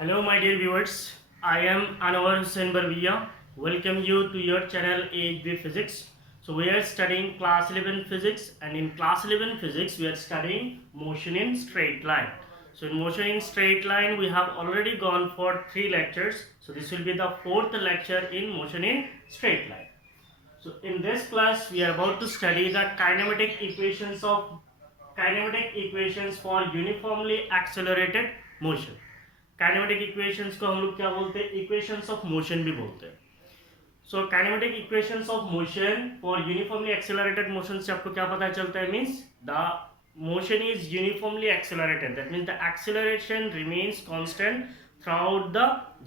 Hello, my dear viewers. I am Anwar Hussain Barviya. Welcome you to your channel AHB Physics. So we are studying class 11 physics, and in class 11 physics we are studying motion in straight line. So in motion in straight line we have already gone for 3 lectures. So this will be the 4th lecture in motion in straight line. So in this class we are about to study the kinematic equations for uniformly accelerated motion. Kinematic equations को हम लोग क्या बोलते हैं, equations of motion भी बोलते हैं. So kinematic equations of motion for uniformly accelerated motion से आपको क्या पता चलता है, means the motion is uniformly accelerated, that means the acceleration remains constant throughout the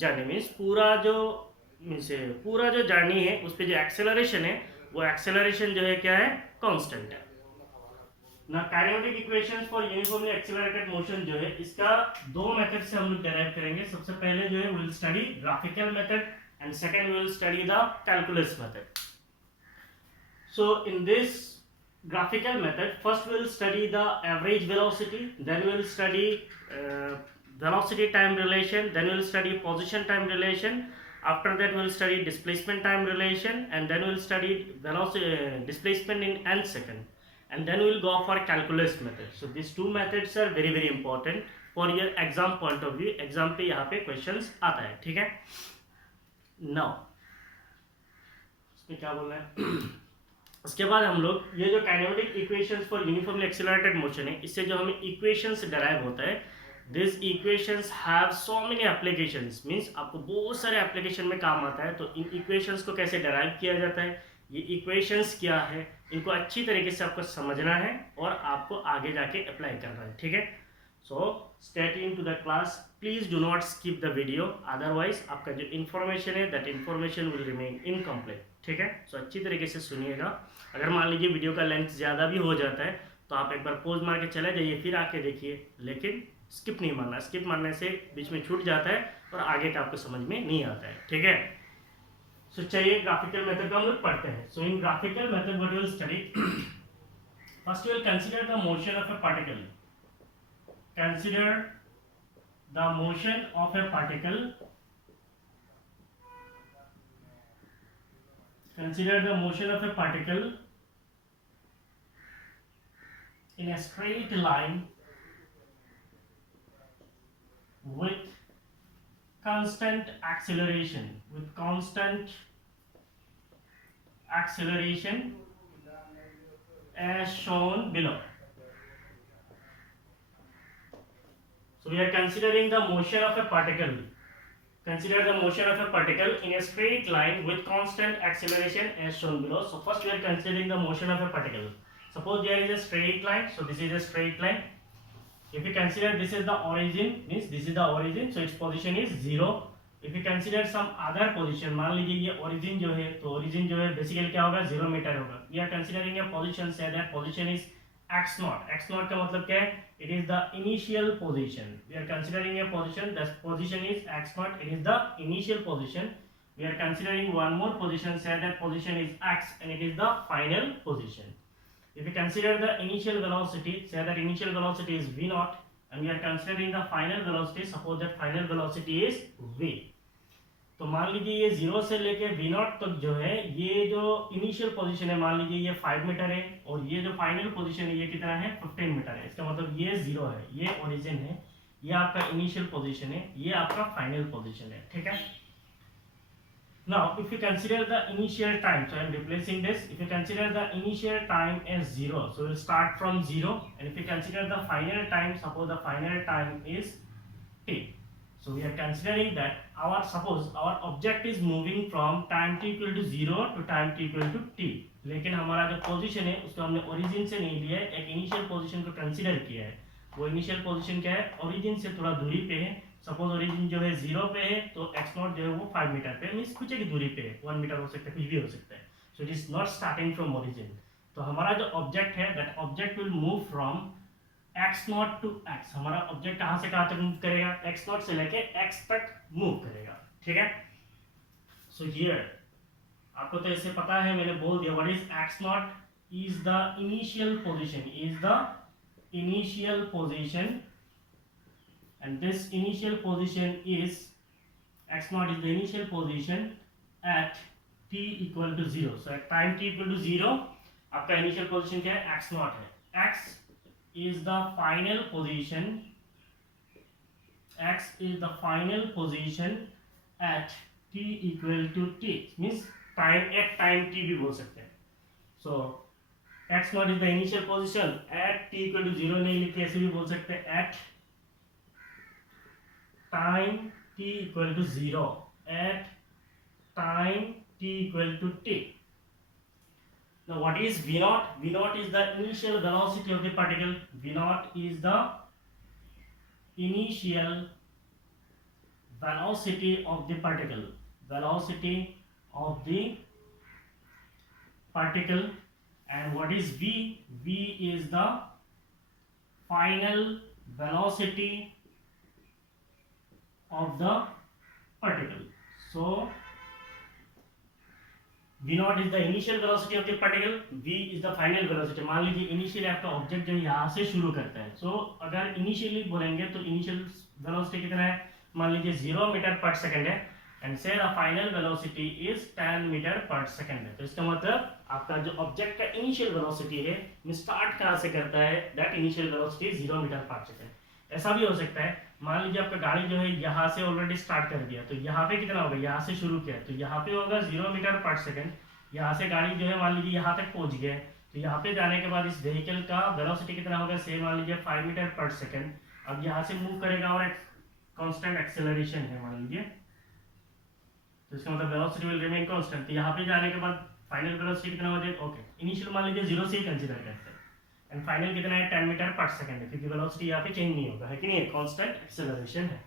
journey. Means पूरा जो जर्नी है उस पर जो एक्सेलरेशन है वो एक्सेलरेशन जो है क्या है, कांस्टेंट है ना. Kinematic equations for uniformly accelerated motion जो है इसका दो मेथड से हम लोग डेराइव करेंगे. सबसे पहले जो है will study graphical method and second will study the calculus method. So in this graphical method first we'll study the average velocity, then we'll study velocity time relation, then we'll study position time relation, after that we'll study displacement time relation, and then we'll study velocity displacement in nth second, and then we'll go for calculus method. So these two methods are very important for your exam point of view. exam पे यहाँ पे questions आता है, ठीक है. now इसमें क्या बोलना है उसके बाद हम लोग ये जो kinematic equations for uniformly accelerated motion है, इससे जो हमें इक्वेशंस डराइव होता है, this equations have so many applications, means आपको बहुत सारे एप्लीकेशन में काम आता है. तो इन इक्वेशंस को कैसे डराइव किया जाता है, ये इक्वेशंस क्या है, इनको अच्छी तरीके से आपको समझना है और आपको आगे जाके अप्लाई करना है, ठीक है. So stay tuned to the class, please do not skip the video, otherwise आपका जो इन्फॉर्मेशन है that information will remain incomplete, ठीक है. सो अच्छी तरीके से सुनिएगा. अगर मान लीजिए वीडियो का लेंथ ज़्यादा भी हो जाता है तो आप एक बार पोज मार के चले जाइए, फिर आके देखिए, लेकिन स्किप नहीं मारना. स्किप मारने से बीच में छूट जाता है और आगे का आपको समझ में नहीं आता है, ठीक है. सो चलिए ग्राफिकल मेथड को हम लोग पढ़ते हैं. So in graphical method what we'll study, first we'll consider the motion of a particle. Consider the motion of a particle. Consider the motion of a particle in a straight line with constant acceleration. As shown below. So we are considering the motion of a particle. Consider the motion of a particle in a straight line with constant acceleration as shown below. So first we are considering the motion of a particle. Suppose there is a straight line. So this is a straight line. If you consider this is the origin, means this is the origin, so its position is 0. If you consider some other position, मान लीजिए ये origin जो है, तो origin जो है basically क्या होगा, 0 मीटर होगा. We are considering a position, say that position is x naught. x naught का मतलब क्या है, it is the initial position. We are considering a position, the position is x naught, it is the initial position. We are considering one more position, say that position is x and it is the final position. If you consider the initial velocity, say that initial velocity is v naught, and we are considering the final velocity, suppose that final velocity is v. तो मान लीजिए ये 0 से लेके v not तक जो है, ये जो इनिशियल पोजीशन है मान लीजिए ये 5 मीटर है, और ये जो फाइनल पोजीशन है ये कितना है, 15 मीटर है. इसका मतलब ये 0 है, ये ओरिजिन है, ये आपका इनिशियल पोजीशन है, ये आपका फाइनल पोजीशन है, ठीक है. Now if you consider the initial time, so I am replacing this. If you consider the initial time as 0, so we'll start from 0, and if you consider the final time, suppose the final time is t. So we are considering that suppose our object is moving from time t equal to 0 to time t equal to t. लेकिन हमारा जो position है उसको हमने origin से नहीं लिया है, एक इनिशियल पोजीशन को कंसीडर किया है. वो इनिशियल पोजीशन क्या है, ओरिजिन से थोड़ा दूरी पे है. सपोज ओरिजिन जो है 0 पे है, तो x नॉट जो है वो 5 मीटर पे, मींस कुछ एक दूरी पे है, 1 मीटर हो सकता है, कुछ भी हो सकता है. So it is not starting from origin. तो हमारा जो ऑब्जेक्ट है, that object will move from x naught to x. हमारा ऑब्जेक्ट कहाँ से कहाँ तक मूव करेगा, x नॉट से लेके x तक मूव करेगा, ठीक है. सो हियर आपको तो ऐसे पता है, मैंने बोल दिया what is x not, is the initial position, and this initial position is x naught is the initial position at t equal to 0. So at time t equal to 0 आपका initial position क्या है, x naught है. X is the final position, x is the final position at t equal to t, means time at time t भी बोल सकते हैं. So x naught is the initial position at t equal to 0 नहीं लिखे, ऐसे भी बोल सकते हैं at time t equal to 0, at time t equal to t. Now what is v naught? V naught is the initial velocity of the particle. V naught is the initial velocity of the particle. Velocity of the particle. And what is v? V is the final velocity of the particle. So v naught is the initial velocity of the particle, v is the final velocity. मान लीजिए initially आपका object जो यहाँ से शुरू करता है, सो अगर इनिशियली बोलेंगे तो इनिशियल वेलोसिटी कितना है, मान लीजिए 0 मीटर पर सेकंड है, and say the final velocity is 10 metre per second है. तो इसका मतलब आपका जो ऑब्जेक्ट का इनिशियल वेलोसिटी है, में स्टार्ट कहाँ से करता है, that initial velocity 0 metre per second. ऐसा भी हो सकता है, मान लीजिए आपका गाड़ी जो है यहाँ से ऑलरेडी स्टार्ट कर दिया, तो यहाँ पे कितना होगा, यहाँ से शुरू किया तो यहाँ पे होगा 0 मीटर पर सेकंड. यहाँ से गाड़ी जो है मान लीजिए यहाँ तक पहुँच गया, तो यहाँ पे जाने के बाद इस व्हीकल का वेलोसिटी कितना होगा, से मान लीजिए 5 मीटर पर सेकंड. अब यहाँ से मूव करेगा और कांस्टेंट एक्सेलरेशन है मान लीजिए, तो इसका मतलब वेलोसिटी विल रिमेन कांस्टेंट. तो यहाँ पे जाने के बाद फाइनल वेलोसिटी कितना हो जाएगा, ओके इनिशियल मान लीजिए 0 से ही कंसीडर करते हैं, एंड फाइनल कितना है 10 मीटर पर सेकंड है, क्योंकि वेलोसिटी यहाँ पे चेंज नहीं होगा, है कि नहीं, कांस्टेंट एक्सेलरेशन है.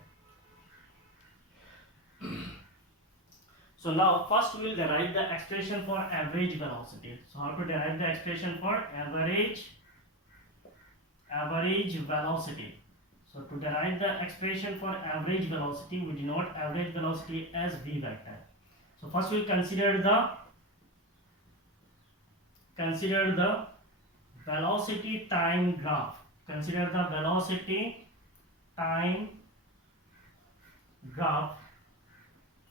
So now first we will derive the expression for average velocity. So how to derive the expression for average velocity? So to derive the expression for average velocity, we denote average velocity as v vector. So first we will consider the velocity time graph. Consider the velocity time graph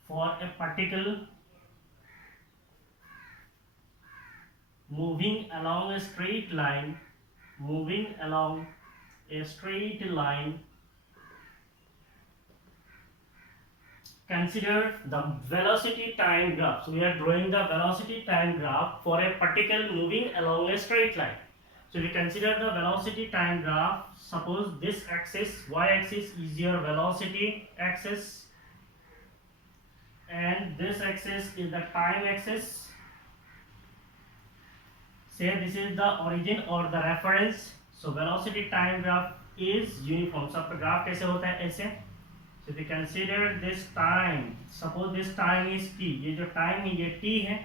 for a particle moving along a straight line, Consider the velocity time graph. So we are drawing the velocity time graph for a particle moving along a straight line. So we consider the velocity time graph. Suppose this axis, y-axis, is your velocity axis, and this axis is the time axis. Say this is the origin or the reference. So velocity time graph is uniform. So आपका graph कैसे होता है, ऐसे. So if we consider this time, suppose this time is t, ये जो time है ये t है.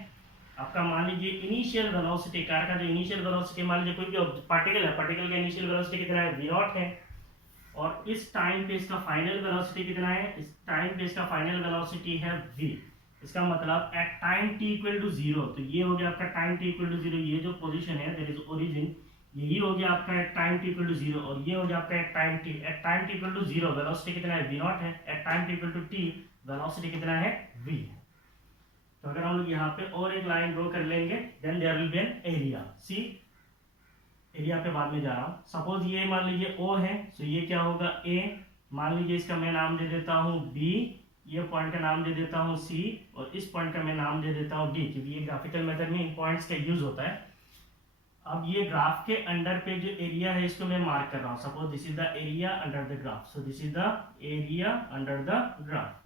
आपका मान लीजिए इनिशियल वेलोसिटी, कार का जो इनिशियल वेलोसिटी, मान लीजिए कोई भी पार्टिकल है, पार्टिकल का इनिशियल वेलोसिटी कितना है, v नॉट है, और इस टाइम पे इसका फाइनल वेलोसिटी कितना है, इस टाइम पे इसका फाइनल वेलोसिटी है v. इसका मतलब at time t equal to 0, तो ये हो गया आपका टाइम t इक्वल टू 0, ये जो पोजीशन है दैट इज ओरिजिन, यही हो गया आपका at time t equal to 0, और ये हो गया आपका at time t. At time t equal to 0 velocity कितना है, v नॉट है, at time t equal to t velocity कितना है, v. तो अगर हम लोग यहाँ पे और एक लाइन ड्रॉ कर लेंगे, then there will be an area. C area पे बाद में जा रहा हूँ. सपोज ये मान लीजिए O है, सो ये क्या होगा A, मान लीजिए इसका मैं नाम दे देता हूँ B, ये पॉइंट का नाम दे देता हूँ C, और इस पॉइंट का मैं नाम दे देता हूँ D, क्योंकि ये ग्राफिकल मेथड में इन पॉइंट्स का यूज होता है. अब ये ग्राफ के अंडर पे जो एरिया है इसको मैं मार्क कर रहा हूँ. Suppose this is the area under the graph, so this is the area under the graph.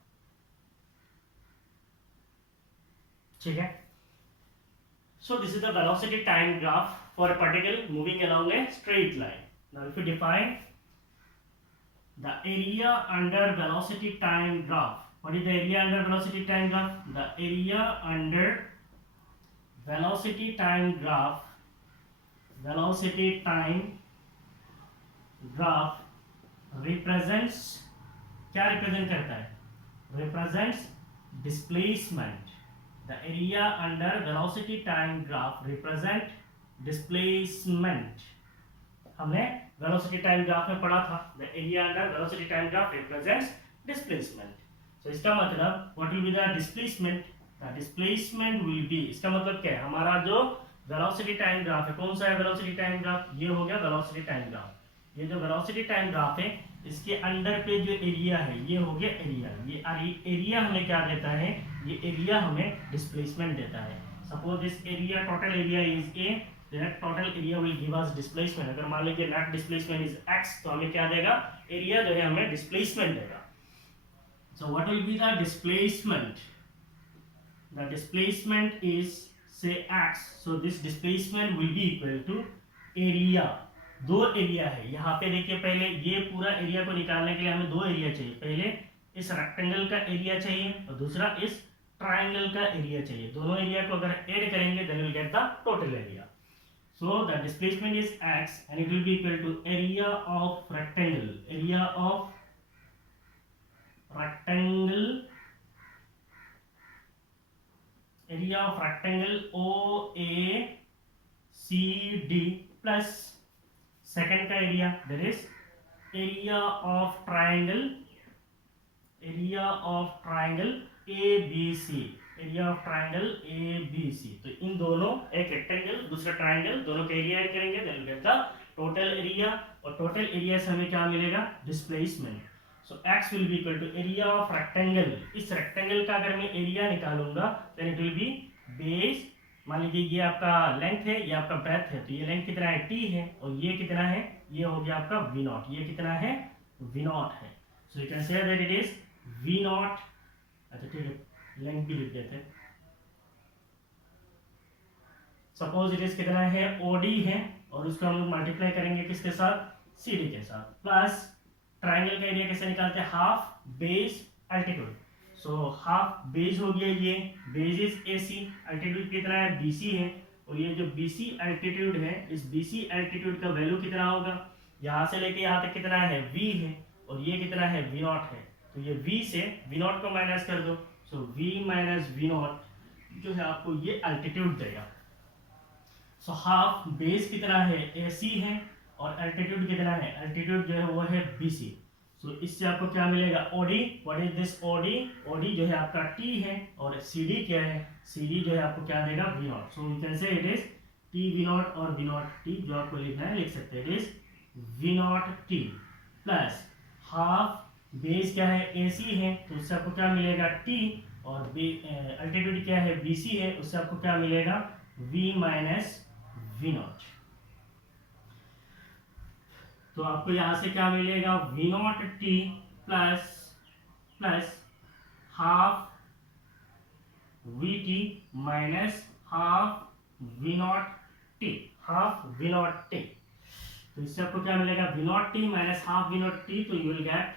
ठीक है. So this is the velocity time graph for a particle moving along a straight line. Now if you define the area under velocity time graph, what is the area under velocity time graph? The area under velocity time graph, represents, क्या represent करता है, represents displacement. The area under velocity time graph represent displacement. हमने velocity time graph में पढ़ा था, the area under velocity time graph represents displacement. So इसका मतलब what will be the displacement, the displacement will be, इसका मतलब क्या है, हमारा जो वेलोसिटी टाइम ग्राफ है, कौन सा है वेलोसिटी टाइम ग्राफ, ये हो गया वेलोसिटी टाइम ग्राफ। ये जो वेलोसिटी टाइम ग्राफ है इसके अंडर पे जो एरिया है ये हो गया एरिया, ये एरिया हमें क्या देता है, ये एरिया हमें डिस्प्लेसमेंट देता है। Suppose this area, total area is a, that total area will give us displacement। अगर मान लीजिए नेट डिस्प्लेसमेंट इज x तो हमें क्या देगा, एरिया जो है हमें डिस्प्लेसमेंट देगा। so what will be the displacement, the displacement is say x, so this displacement will be equal to area। दो एरिया है यहाँ पे, देखिए पहले ये पूरा एरिया को निकालने के लिए हमें दो एरिया चाहिए, पहले इस रेक्टेंगल का एरिया चाहिए और दूसरा इस ट्राइंगल का एरिया चाहिए। दोनों एरिया को अगर ऐड करेंगे then will get the total area. So the displacement is x and it will be equal to area of rectangle, area of rectangle, area of rectangle OACD plus second का area, that is area of triangle, area of triangle ABC, area of triangle ABC। तो इन दोनों, एक rectangle दूसरा triangle, दोनों का area add करेंगे then will get the total area, और total area से हमें क्या मिलेगा, displacement. So x will be equal to area of rectangle, इस रेक्टेंगल का अगर मैं एरिया निकालूंगा then it will be base, मान लीजिए ये आपका लेंथ है, ये आपका ब्रेथ है, तो ये लेंथ कितना है t है, और ये कितना है, ये हो गया आपका v0, ये कितना है v0 है। So you can say that it is v0, अच्छा ठीक है लेंथ भी लिख देते हैं। सपोज इट इज कितना है, OD है, और उसको हम लोग मल्टीप्लाई करेंगे किसके साथ, CD के साथ, प्लस ट्राइंगल का एरिया कैसे निकालते हैं, half base altitude. So half base हो गया, ये बेस इज AC, अल्टीट्यूड कितना है BC है, और ये जो BC अल्टीट्यूड है, इस BC अल्टीट्यूड का वैल्यू कितना होगा, यहाँ से लेके यहाँ तक कितना है V है, और ये कितना है V0 है, तो ये V से V0 को माइनस कर दो, सो V माइनस V0 जो है आपको ये अल्टीट्यूड देगा। सो हाफ बेस कितना है AC है, और अल्टीट्यूड कितना है, अल्टीट्यूड जो है वो है BC। सो इससे आपको क्या मिलेगा, OD, what is this OD, OD जो है आपका T है, और CD क्या है, CD जो है आपको क्या देगा V0। So we can say it is T V0 और V0 T, जो आपको लिखना है लिख सकते हैं, it is V0 T plus half base क्या है AC है, तो उससे आपको क्या मिलेगा T, और अल्टीट्यूड क्या है BC है, उससे आपको क्या मिलेगा V माइनस V0। तो आपको यहां से क्या मिलेगा, V0 T plus plus half VT minus half V0 T, half V0 T। तो इससे आपको क्या मिलेगा, V0 T minus half V0 T, तो you will get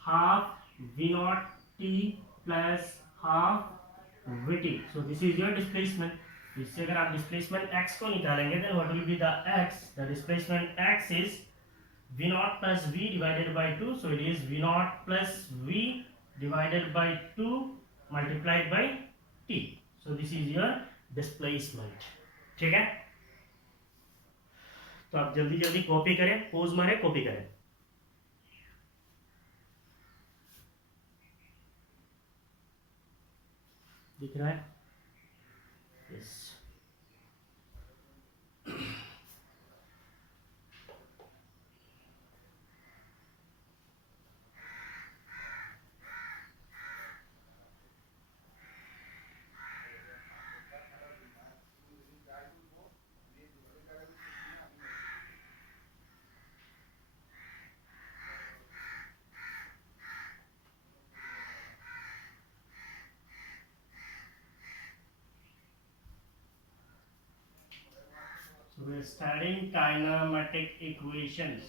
half V0 T plus half VT। So this is your displacement। इससे अगर आप displacement x को निकालेंगे then what will be the x, the displacement x is V0 plus V divided by 2, so it is V0 plus V divided by 2 multiplied by T। So this is your displacement। ठीक है, तो आप जल्दी जल्दी copy करें, pose मारे copy करें। दिख रहा है, yes. So we are studying kinematic equations,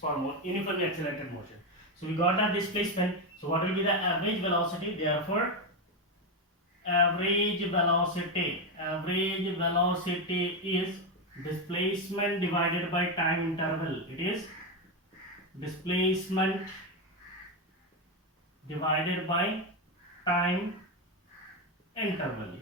for uniformly accelerated motion. So we got the displacement. So what will be the average velocity? Therefore, average velocity is displacement divided by time interval. It is displacement divided by time interval।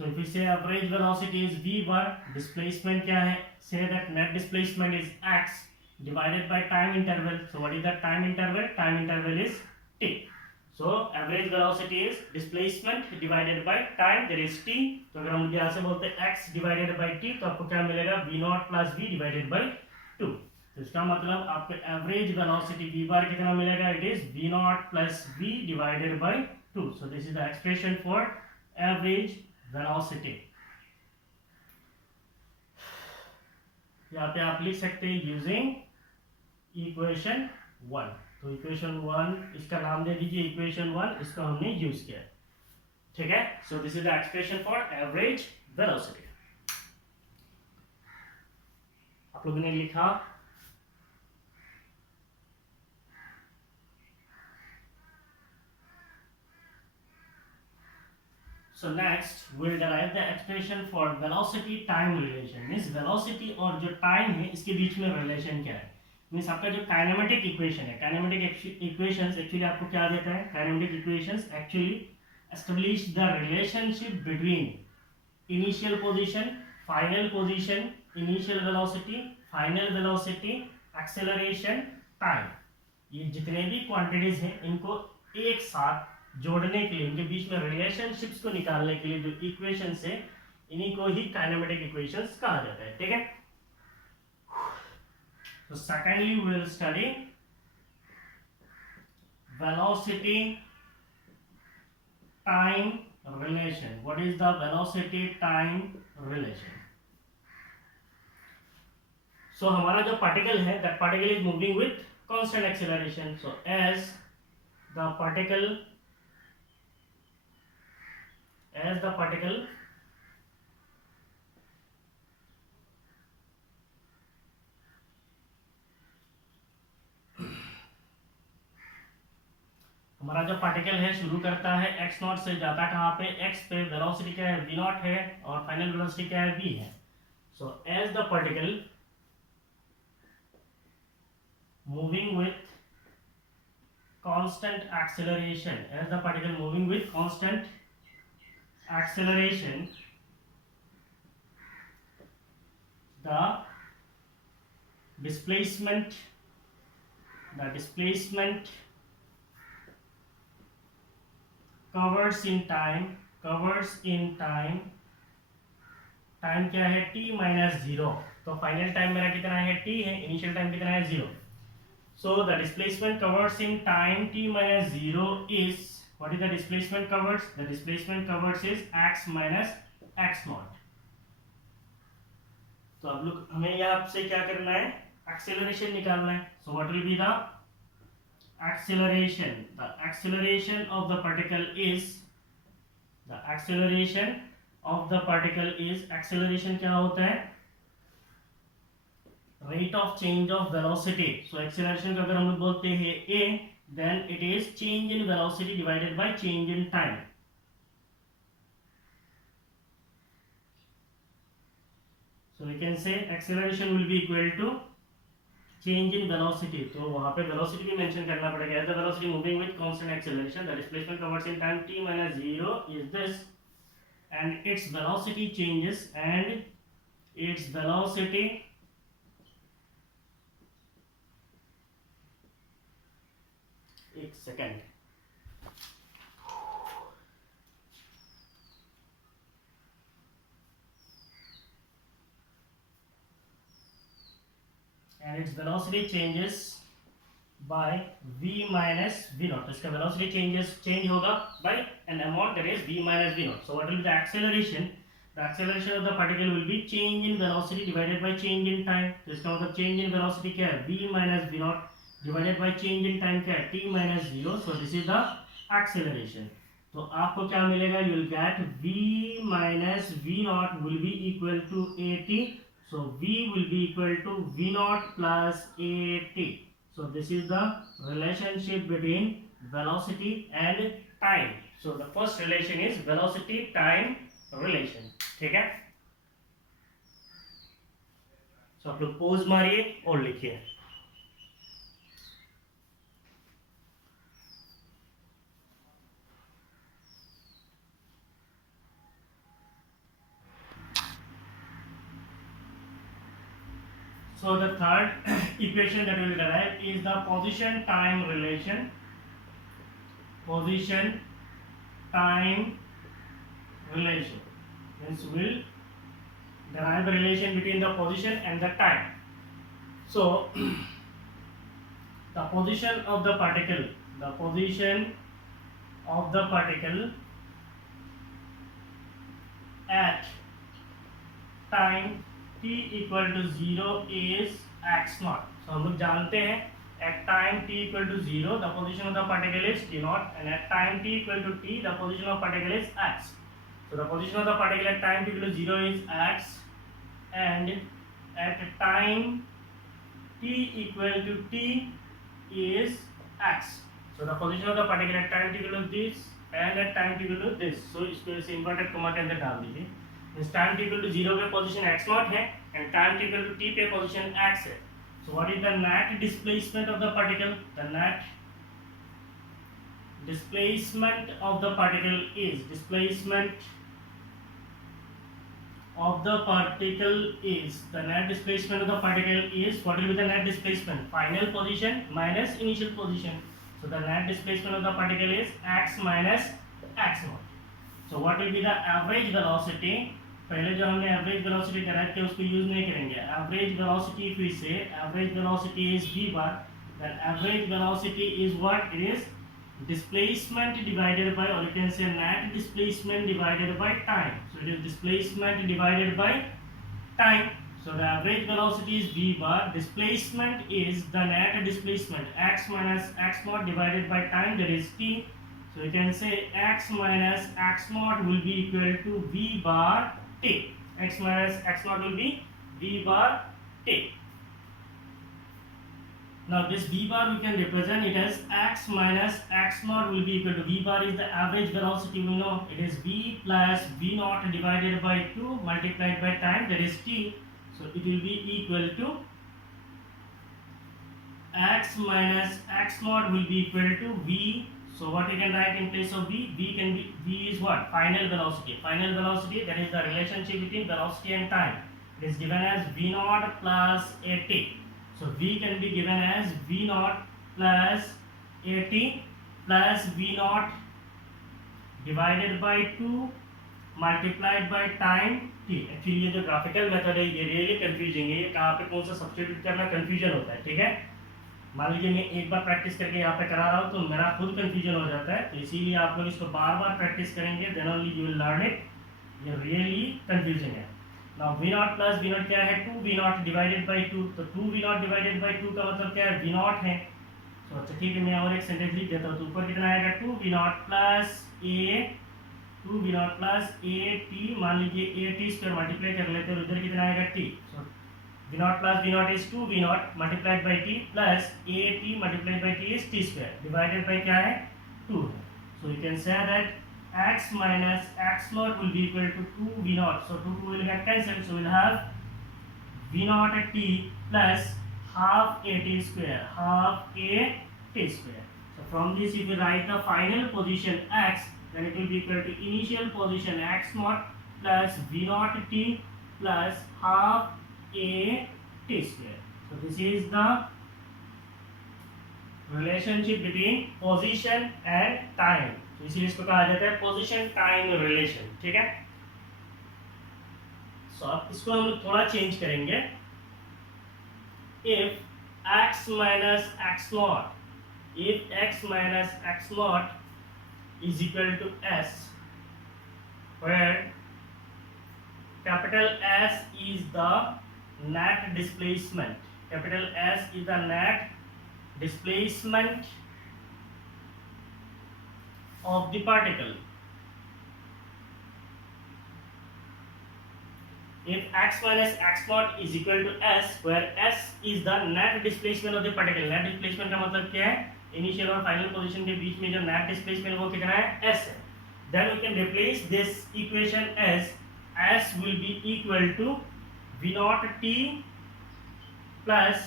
So if we say average velocity is v1, displacement क्या है? Say that net displacement is x divided by time interval. So what is the time interval? Time interval is t. So average velocity is displacement divided by time, that is t. तो अगर हम यहाँ से बोलते हैं x divided by t, तो आपको क्या मिलेगा? v0 plus v divided by 2. तो इसका मतलब आपको एवरेज वेलोसिटी v बार कितना मिलेगा? It is v0 plus v divided by 2. So this is the expression for average velocity. यहाँ पे आप लिख सकते हैं यूजिंग इक्वेशन 1. तो इक्वेशन 1 इसका नाम दे दीजिए इक्वेशन 1, इसको हमने यूज किया. ठीक है. So this is the expression for average velocity. आप लोगों ने लिखा. So next we'll derive the expression for velocity time relation. Means velocity और जो time है इसके बीच में relation क्या है? Means आपका जो kinetic equation है, kinetic equations actually आपको क्या देता है? Kinetic equations actually establish the relationship between initial position, final position, initial velocity, final velocity, acceleration, time. ये जितने भी quantities हैं इनको एक साथ जोड़ने के लिए, इनके बीच में रिलेशनशिप्स को निकालने के लिए जो इक्वेशंस है इन्हीं को ही काइनेमेटिक इक्वेशंस कहा जाता है. ठीक है. तो secondly we will study velocity time relation. What is the velocity time relation? So हमारा जो पार्टिकल है that particle is moving with constant acceleration. So as the particle हमारा जो पार्टिकल है शुरू करता है x नॉट से, जाता कहाँ पे? x पे. वेलोसिटी क्या है? v नॉट है और फाइनल वेलोसिटी क्या है? v है. So as the particle moving with constant acceleration, acceleration, the displacement covers in time, time क्या है? t minus 0. तो फाइनल टाइम मेरा कितना है? t है. इनिशियल टाइम कितना है? 0. So the displacement covers in time t minus 0 is, what is the displacement covers? The displacement covers is x minus x naught. तो अब लोग हमें यहाँ से क्या करना है? एक्सेलरेशन निकालना है. So what will be the acceleration? The acceleration of the particle is, acceleration क्या होता है? Rate of change of velocity. So acceleration को अगर हम लोग बोलते हैं a, then it is change in velocity divided by change in time. So we can say acceleration will be equal to change in velocity. तो वहाँ पे velocity भी mention करना पड़ेगा. As the velocity moving with constant acceleration, the displacement covers in time t minus 0 is this, and its velocity changes, and its velocity एक second. And its velocity changes by v minus v naught. इसका velocity change होगा by an amount that is v minus v naught. So what will be the acceleration? The acceleration of the particle will be change in velocity divided by change in time. तो इसका मतलब change in velocity क्या है? v minus v naught divided by change in time क्या है? t minus 0. So this is the acceleration. तो आपको क्या मिलेगा? You will get v minus v naught will be equal to at. So v will be equal to v naught plus at. So this is the relationship between velocity and time. So the first relation is velocity time relation. ठीक है. So आप लोग pause मारिए और लिखिए. So the third equation that we will derive is the position time relation. Position time relation means we will derive a relation between the position and the time. So the position of the particle at time t equal to 0 is x naught. So हम लोग जानते हैं at time t equal to 0 the position of the particle is t naught, and at time t equal to t the position of particle is x. So the position of the particle at time t equal to 0 is x, and at time t equal to t is x. So the position of the particle at time t equal to this and at time t equal to this. So इसको ऐसे inverted comma के अंदर डाल दीजिए. Means time t equal to 0 पे position x naught है and time t equal to t पे position x है. So what is the net displacement of the particle? The net displacement of the particle is the net displacement of the particle is what will be the net displacement? Final position minus initial position. So the net displacement of the particle is x minus x naught. So what will be the average velocity? पहले जो हमने average velocity derive किया उसको use नहीं करेंगे. Average velocity फिर से average velocity is v bar. Then average velocity is what? It is displacement divided by, or you can say net displacement divided by time. So it is displacement divided by time. So the average velocity is v bar. Displacement is the net displacement x minus x naught divided by time, that is t. So you can say x minus x naught will be equal to v bar t. X minus x naught will be v bar t. Now this v bar we can represent it as x minus x naught will be equal to v bar is the average velocity, we know it is v plus v naught divided by 2 multiplied by time, that is t. So it will be equal to x minus x naught will be equal to v. So what we can write in place of v? V is what? Final velocity. Final velocity, that is the relationship between velocity and time. It is given as v naught plus at. So v can be given as v naught plus at plus v naught divided by 2 multiplied by time t. Actually ये जो graphical method है ये really confusing है. ये कहाँ पे कौन सा सब्स्टिट्यूट करना कंफ्यूजन होता है. ठीक है, मान लीजिए मैं एक बार प्रैक्टिस करके यहाँ पे करा रहा हूँ तो मेरा खुद कंफ्यूजन हो जाता है. तो इसीलिए आप लोग इसको बार बार प्रैक्टिस करेंगे, then only you will learn it. ये रियली कंफ्यूजिंग है. Now v naught plus v naught क्या है? 2v naught divided by 2. तो 2v naught डिवाइडेड बाय 2 का मतलब क्या है? v naught है. तो अच्छा ठीक है, मैं और एक सेंटेंस लिख देता हूँ. तो ऊपर कितना आएगा? 2v naught plus a t. मान लीजिए a t स्क्वायर मल्टीप्लाई कर लेते हैं और इधर कितना आएगा? t. So v naught plus v naught is 2v naught multiplied by t plus a t multiplied by t is t square divided by क्या है? 2 है. So you can say that x minus x naught will be equal to 2v naught. So 2 will get cancelled. So we'll have v naught at t plus half a t square. So from this if we write the final position x, then it will be equal to initial position x naught plus v naught t plus half a t square. So this is the relationship between position and time. तो इसीलिए इसको कहा जाता है position time relation. ठीक है, सो अब इसको हम लोग थोड़ा चेंज करेंगे. if x minus x naught is equal to s, where capital S is the net displacement. Capital S is the net displacement of the particle. If x minus x naught is equal to s, where s is the net displacement of the particle. Net displacement का मतलब क्या है? Initial और final position के बीच में जो net displacement वो कितना है? s है. Then we can replace this equation as s will be equal to v naught t plus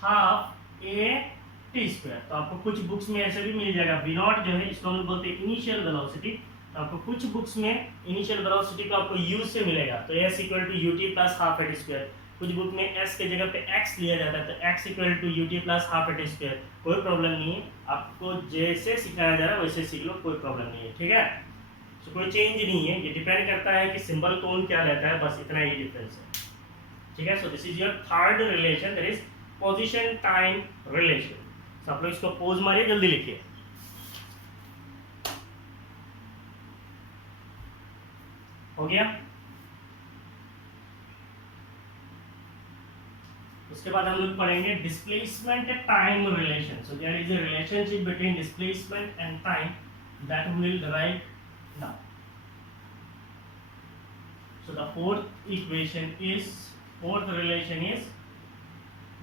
half a t square. तो आपको कुछ बुक्स में ऐसे भी मिल जाएगा. v naught जो है इसको हम लोग बोलते हैं इनिशियल वेलोसिटी. तो आपको कुछ बुक्स में इनिशियल वेलोसिटी को आपको u से मिलेगा. तो s equal to ut plus half a t square. कुछ बुक में s के जगह पे x लिया जाता है, तो x equal to ut plus half at square, कोई प्रॉब्लम नहीं है, आपको जैसे सिखाया जा रहा है वैसे सीख लो, कोई प्रॉब्लम नहीं है, ठीक है। तो कोई चेंज नहीं है, ये डिपेंड करता है कि सिंबल कौन क्या लेता है, बस इतना ही डिफरेंस है, ठीक है। So this is your third relation, that is position time relation. तो आप लोग इसको पोज मारिए, जल्दी लिखिए। हो गया। उसके बाद हम लोग पढ़ेंगे displacement time relation. So there is a relationship between displacement and time that we will derive now. So the fourth relation is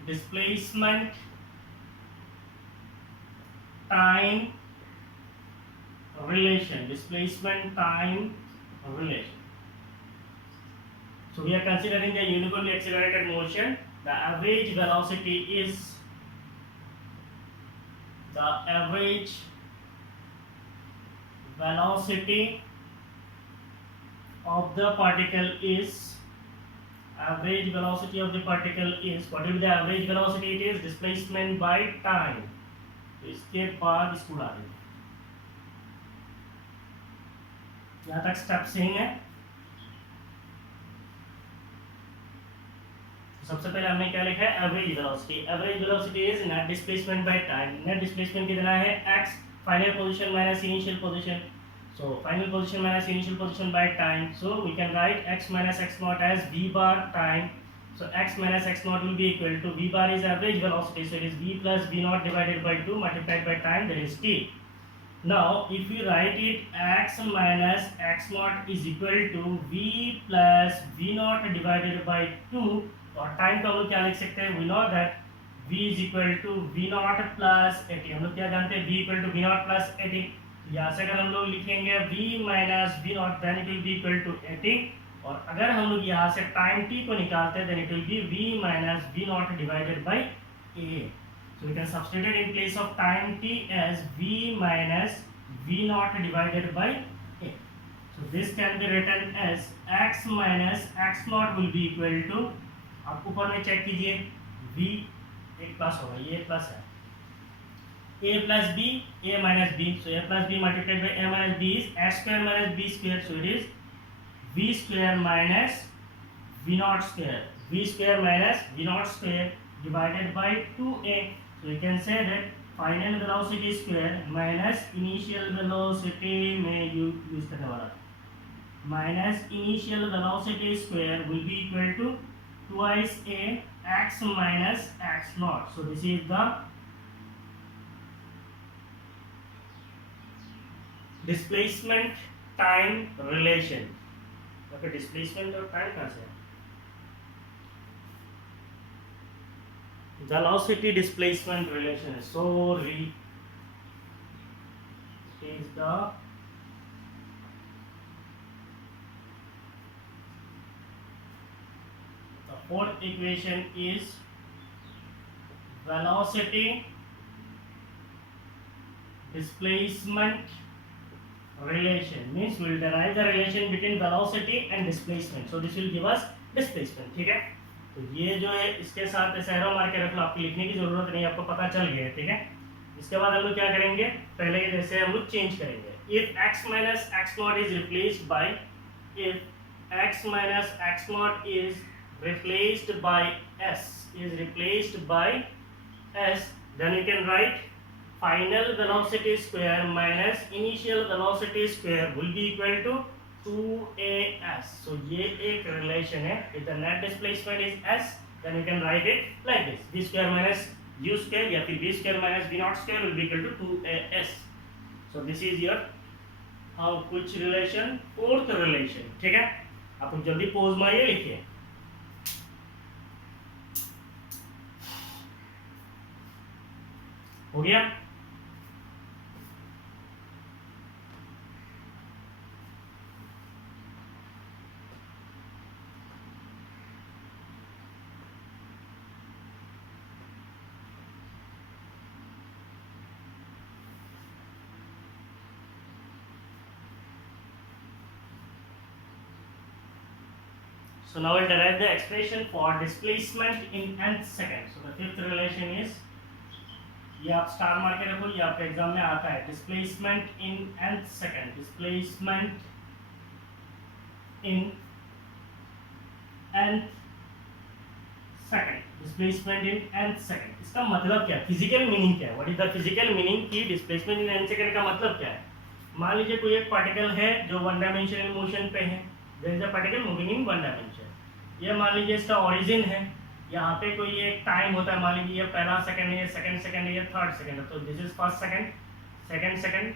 displacement time relation. Displacement time relation. So we are considering the uniformly accelerated motion. The average velocity of the particle is average velocity of the particle is, what will be the average velocity? It is displacement by time. तो इसके बाद इसको उड़ा देंगे। यहाँ तक step सही है। सबसे पहले हमने क्या लिखा है, average velocity. Average velocity is net displacement by time. Net displacement कितना है, x final position minus initial position. So final position minus initial position by time. So we can write x minus x naught as v bar time. So x minus x naught will be equal to v bar is average velocity. So it is v plus v naught divided by 2 multiplied by time, that is t. Now if we write it, x minus x naught is equal to v plus v naught divided by 2, और time का हम लोग क्या लिख सकते हैं, we know that v is equal to v naught plus 80। हम लोग क्या जानते हैं, v equal to v naught plus 80। यहाँ से अगर हम लोग लिखेंगे v minus V naught, then it will be equal to 80। और अगर हम लोग यहाँ से टाइम t को निकालते हैं, then it will be v minus V naught divided by a। So we can substitute in place of time t as v minus V naught divided by a। So this can be written as x minus x naught will be equal to, आप ऊपर में check कीजिए, v एक plus होगा, ये plus है, a plus b, a minus b, so a plus b multiplied by a minus b is a square minus b square, so it is v square minus v naught square, v square minus v naught square divided by 2a। so you can say that final velocity square minus initial velocity में use करने वाला, minus initial velocity square will be equal to twice a x minus x naught। so this is the displacement time relation. तो फिर displacement और time कहाँ से है, velocity displacement relation. So is the fourth equation is velocity displacement relation, means we will derive the relation between velocity and displacement, so this will give us displacement, ठीक है। तो ये जो है इसके साथ ऐसा एरो मार के रख लो, आपको लिखने की जरूरत नहीं, आपको पता चल गया है, ठीक है। इसके बाद हम लोग क्या करेंगे, पहले के जैसे हम लोग चेंज करेंगे। If x minus x naught is replaced by, if x minus x naught is replaced by s, then you can write final velocity square minus initial velocity square will be equal to 2as। so ये एक relation है, if the net displacement is s, then you can write it like this, v square minus u square या फिर v square minus v naught square will be equal to 2as। so this is your कुछ relation, fourth relation, ठीक है। आप जल्दी pose मारिए, लिखिए। हो गया। So now we'll derive the expression for displacement in nth second. So the fifth relation is, ये आप स्टार मार के रखो, ये आपके एग्जाम में आता है, displacement in nth second, displacement in nth second, displacement in nth second. इसका मतलब क्या है, फिजिकल मीनिंग क्या है, what is the physical meaning की डिस्प्लेसमेंट इन nth सेकंड का मतलब क्या है। मान लीजिए कोई एक पार्टिकल है जो वन डायमेंशनल मोशन पे है, there is a particle moving in one dimension. ये मान लीजिए इसका ओरिजिन है, यहाँ पे कोई एक टाइम होता है, मान लीजिए ये पहला सेकंड है, ये सेकंड सेकंड है, ये थर्ड सेकंड है, तो this is first second, second second,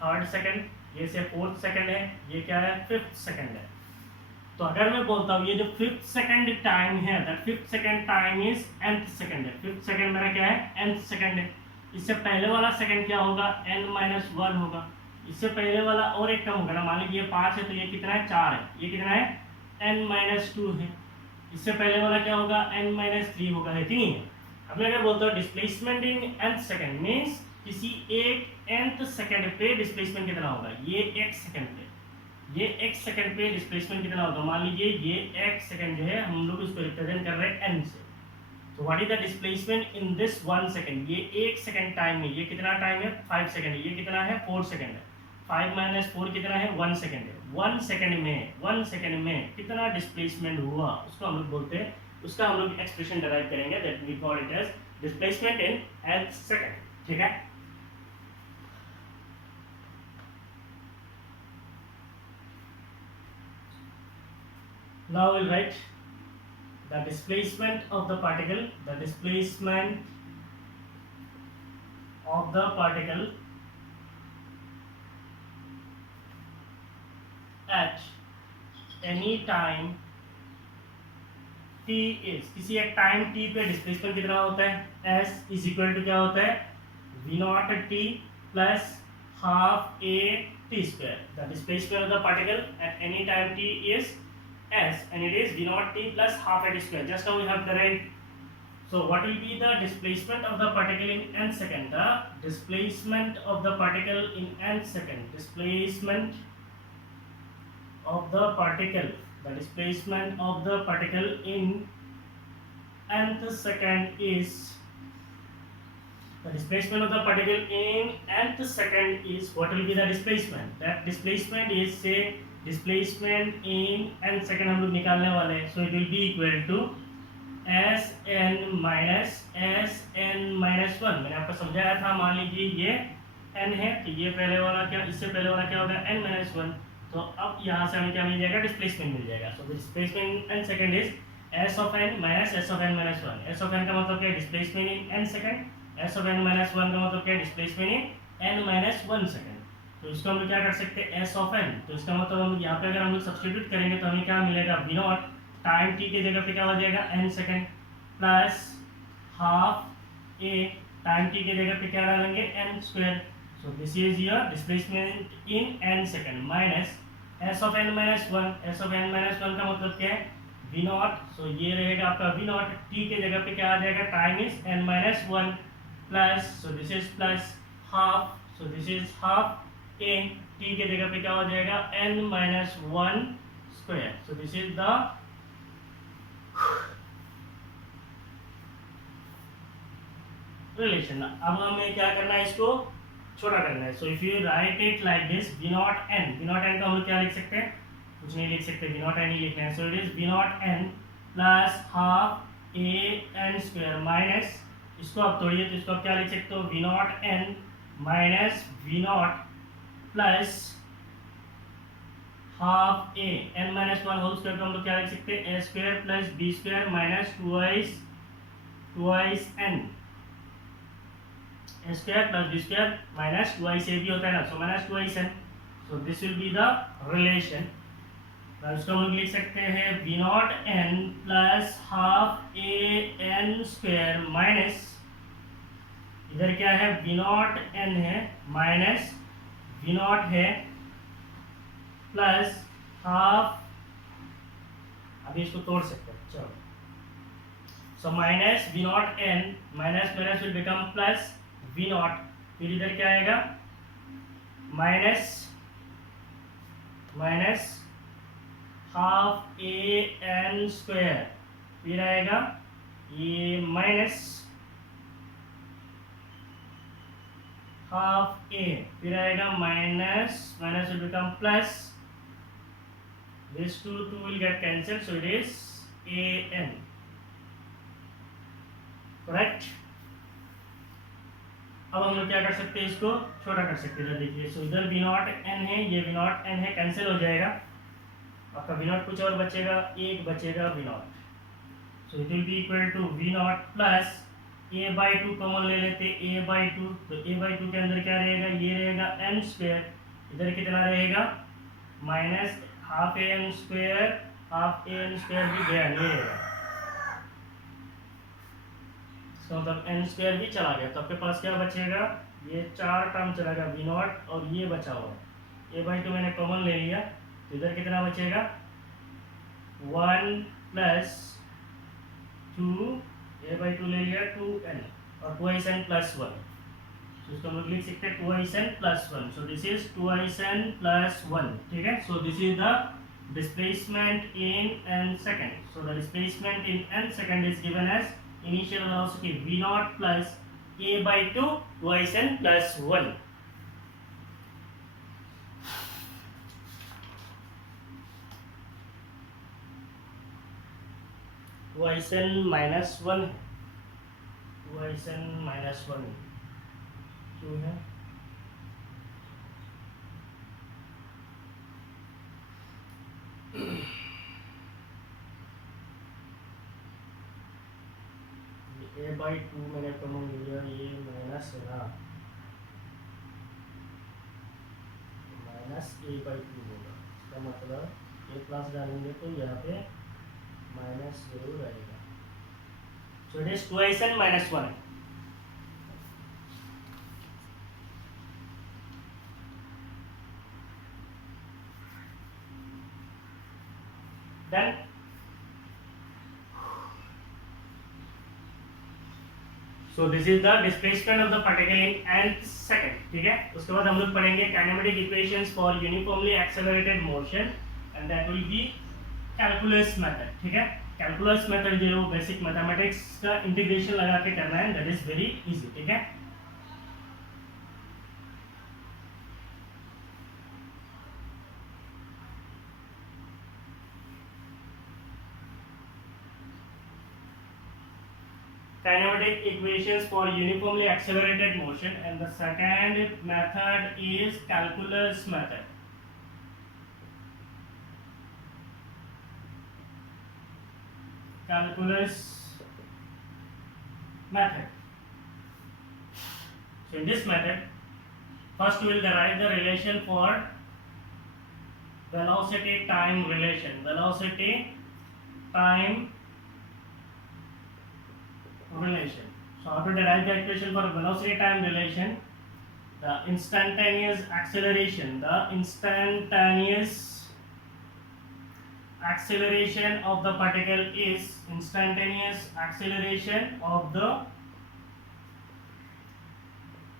third second, ये से फोर्थ सेकंड है, ये क्या है, फिफ्थ सेकंड है। तो अगर मैं बोलता हूँ ये जो फिफ्थ सेकंड टाइम है, that fifth second time is nth second है, फिफ्थ सेकंड मेरा क्या है, nth सेकंड है। इससे पहले वाला सेकंड क्या होगा, n-1 होगा। इससे पहले वाला और एक कम होगा ना, मान लीजिए ये 5 है तो ये कितना है, 4 है, ये कितना है, n-2 है। इससे पहले वाला क्या होगा, n-3 होगा, है कि नहीं है। अब मैं अगर बोलता हूँ displacement in nth second means किसी एक nth सेकंड पे डिस्प्लेसमेंट कितना होगा, ये x सेकंड पे, ये x सेकंड पे डिस्प्लेसमेंट कितना होगा। मान लीजिए ये x सेकंड जो है हम लोग उसको रिप्रेजेंट कर रहे हैं n से, तो what is the displacement in this 1 second, ये 1 सेकंड टाइम में, ये कितना टाइम है, 5 सेकंड है, ये कितना है, 4 सेकंड है, 5 - 4 कितना है, 1 सेकंड है। 1 सेकंड में कितना डिस्प्लेसमेंट हुआ उसको हम लोग बोलते हैं, उसका हम लोग एक्सप्रेशन डिराइव करेंगे, that we call it as displacement in nth second. ठीक है, now we'll write the displacement of the particle, the displacement of the particle at any time t is, किसी एक टाइम t पे displacement कितना होता है, s is equal to क्या होता है, v0 t plus half a t square. The displacement of the particle at any time t is s and it is v0 t plus half a t square, just now we have derived. So what will be the displacement of the particle in nth second, the displacement of the particle in nth second, displacement of the particle, the displacement of the particle in nth second is, the displacement of the particle in nth second is, what will be the displacement, that displacement is, say displacement in nth second हम लोग निकालने वाले हैं, so it will be equal to sn minus sn-1। मैंने आपको समझाया था, मान लीजिए ये n है तो ये पहले वाला क्या, इससे पहले वाला क्या होगा, n-1, तो अब यहाँ से हमें क्या मिल जाएगा, डिस्प्लेसमेंट मिल जाएगा। So displacement in n second is s of n minus s of n-1। s of n का मतलब क्या है, displacement in n second, s of n-1 का मतलब क्या है, डिस्प्लेसमेंट इन n-1 सेकंड। तो इसको हम लोग क्या कर सकते हैं, s of n, तो इसका मतलब हम यहाँ पे अगर हम लोग सब्स्टिट्यूट करेंगे तो हमें क्या मिलेगा, v0 टाइम t के जगह पे क्या हो जाएगा, n second plus half a time t के जगह पे क्या डालेंगे, n square. So this is your displacement in n second minus s of n-1। s of n-1 का मतलब क्या है, v0, सो ये रहेगा आपका v0, t के जगह पे क्या आ जाएगा, time is n-1 plus, so this is plus half, so this is half a, t के जगह पे क्या हो जाएगा, n-1 square. So this is the relation. अब हमें क्या करना है, इसको छोटा करना है। So if you right it like this, v0 n, v0 n का हम लोग क्या लिख सकते हैं, कुछ नहीं लिख सकते, v0 n ही लिखना है। So it is v0 n plus half a n square minus, इसको आप तोड़िए तो इसको आप क्या लिख सकते हो, v0 n minus v0 plus half a n-1 whole square को हम लोग क्या लिख सकते हैं, a square plus b square minus twice n, a square plus b square minus twice a भी होता है ना, so minus twice n। So this will be the relation. इसको हम लोग लिख सकते हैं v0 n plus half a n square minus, इधर क्या है, v0 n है माइनस v0 है प्लस हाफ, अभी इसको तोड़ सकते हैं, चलो। So minus v0 n minus minus will become plus v0, फिर इधर क्या आएगा, minus minus half A N square, फिर आएगा ये माइनस हाफ ए, फिर आएगा minus minus will become plus, this two will get cancelled, so it is an, correct। अब हम लोग क्या कर सकते हैं, इसको छोटा कर सकते हैं। देखिए सो इधर v नॉट n है, ये v नॉट n है, कैंसिल हो जाएगा, आपका v नॉट कुछ और बचेगा, एक बचेगा v naught, so it will be equal to v naught plus a/2 common ले लेते, a/2, तो a/2 के अंदर क्या रहेगा, ये रहेगा n स्क्वायर, इधर कितना रहेगा minus half A N square, half A N square भी गया, नहीं रहेगा, तो मतलब एन स्क्वायर भी चला गया, तो आपके पास क्या बचेगा, ये 4 टर्म चला गया v नॉट, और ये बचा हुआ a/2 मैंने कॉमन ले लिया, तो इधर कितना बचेगा 1 प्लस 2, a/2 ले लिया 2n, और 2n प्लस 1, तो इसको हम लोग लिख सकते हैं 2n plus 1, so this is 2n plus 1, ठीक है। So this is the displacement in n second, so the displacement in n second is given as initial velocity v naught plus a/2 2n plus 1, yn minus 1, yn minus 1 क्यों है, a/2 मैंने common लिया, ये minus है ना, minus a/2 होगा, इसका मतलब a प्लस डालेंगे तो यहाँ पे माइनस जरूर आएगा, सो it is 2n minus 1। Then so this is the displacement of the particle in nth second, ठीक है। उसके बाद हम लोग पढ़ेंगे kinetic equations for uniformly accelerated motion and that will be calculus method, ठीक है। calculus method जो बेसिक मैथमेटिक्स का इंटीग्रेशन लगा के करना है, that is very easy, ठीक है। Kinematic equations for uniformly accelerated motion, and the second method is calculus method, calculus method। So in this method first we will derive the relation for velocity time relation, velocity time relation, so how to derive the equation for velocity time relation, the instantaneous acceleration, the instantaneous acceleration of the particle is instantaneous acceleration of the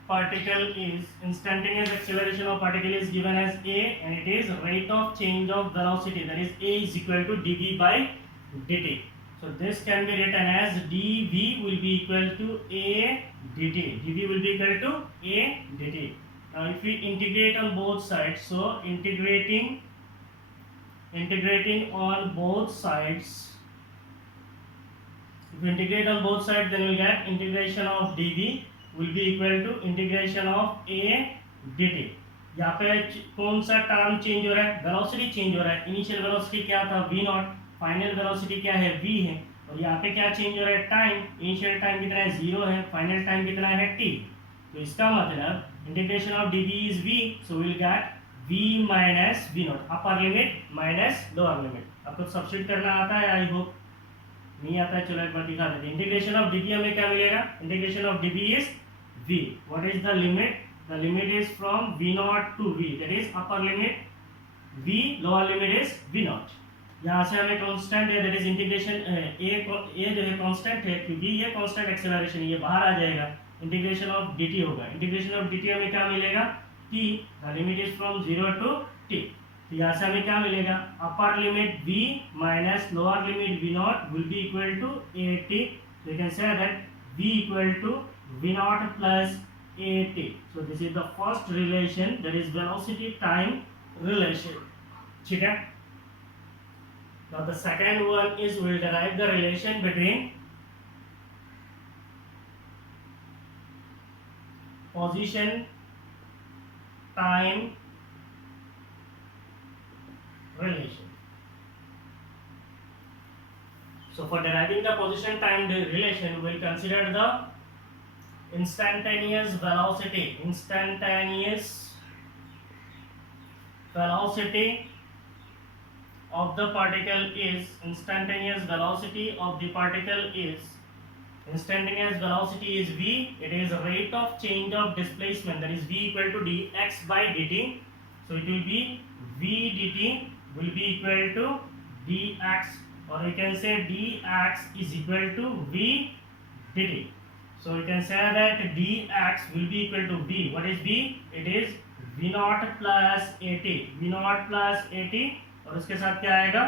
particle is instantaneous acceleration of particle is given as a, and it is rate of change of velocity, that is a is equal to dv by dt, so this can be written as dv will be equal to a dt, dv will be equal to a dt। now if we integrate on both sides, so integrating on both sides, if we integrate on both sides then we will get integration of dv will be equal to integration of a dt। यहाँ पे कौन सा term change हो रहा है, velocity change हो रहा है, इनिशियल वेलोसिटी क्या था v नॉट, फाइनल वेलोसिटी क्या है v है, और यहाँ पे क्या चेंज हो रहा है टाइम, इनिशियल टाइम कितना है 0 है, फाइनल टाइम कितना है t, तो इसका मतलब integration of dv is v, so will get v minus v not, upper limit minus lower limit. आपको सब्स्टिट्यूट करना आता है, आई होप नहीं आता है, चलो एक बार दिखा देते हैं। इंटीग्रेशन ऑफ dv हमें क्या मिलेगा, integration of dv is v, what is the limit, the limit is from v naught to v, that is upper limit v, lower limit is v naught. यहाँ से हमें कांस्टेंट है, that is integration a जो है constant है, क्योंकि ये constant acceleration ये बाहर आ जाएगा, इंटीग्रेशन ऑफ dt होगा, इंटीग्रेशन ऑफ dt हमें क्या मिलेगा t, the limit is from 0 to t, तो यहाँ से हमें क्या मिलेगा, upper limit v minus lower limit v naught will be equal to at. So you can say that v equal to v naught plus at. So this is the first relation, that is velocity time relation. ठीक है. Now the second one is we'll derive the relation between position time relation. So for deriving the position time relation, we will consider the instantaneous velocity of the particle is instantaneous velocity is v. It is rate of change of displacement, that is v equal to dx by dt. So it will be v dt will be equal to dx, or you can say dx is equal to v dt. So you can say that dx will be equal to v. What is v? It is v naught plus at, और उसके साथ क्या आएगा,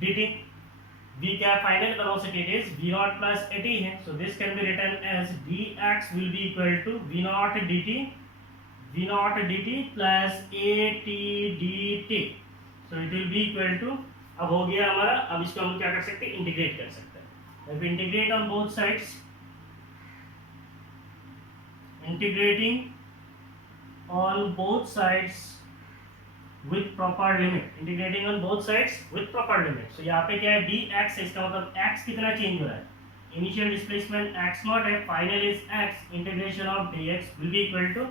dt. v क्या final velocity, it is v naught plus at है. So this can be written as dx will be equal to v naught dt plus at dt. So it will be equal to, अब हो गया हमारा. अब इसको हम क्या कर सकते हैं, इंटीग्रेट कर सकते हैं. If we integrate on both sides, integrating on both sides with proper limit, integrating on both sides with proper limit. So यहाँ पे क्या है, dx है, इसका मतलब x कितना चेंज हो रहा है, इनिशियल डिस्प्लेसमेंट x नॉट है, final is x, integration of dx will be equal to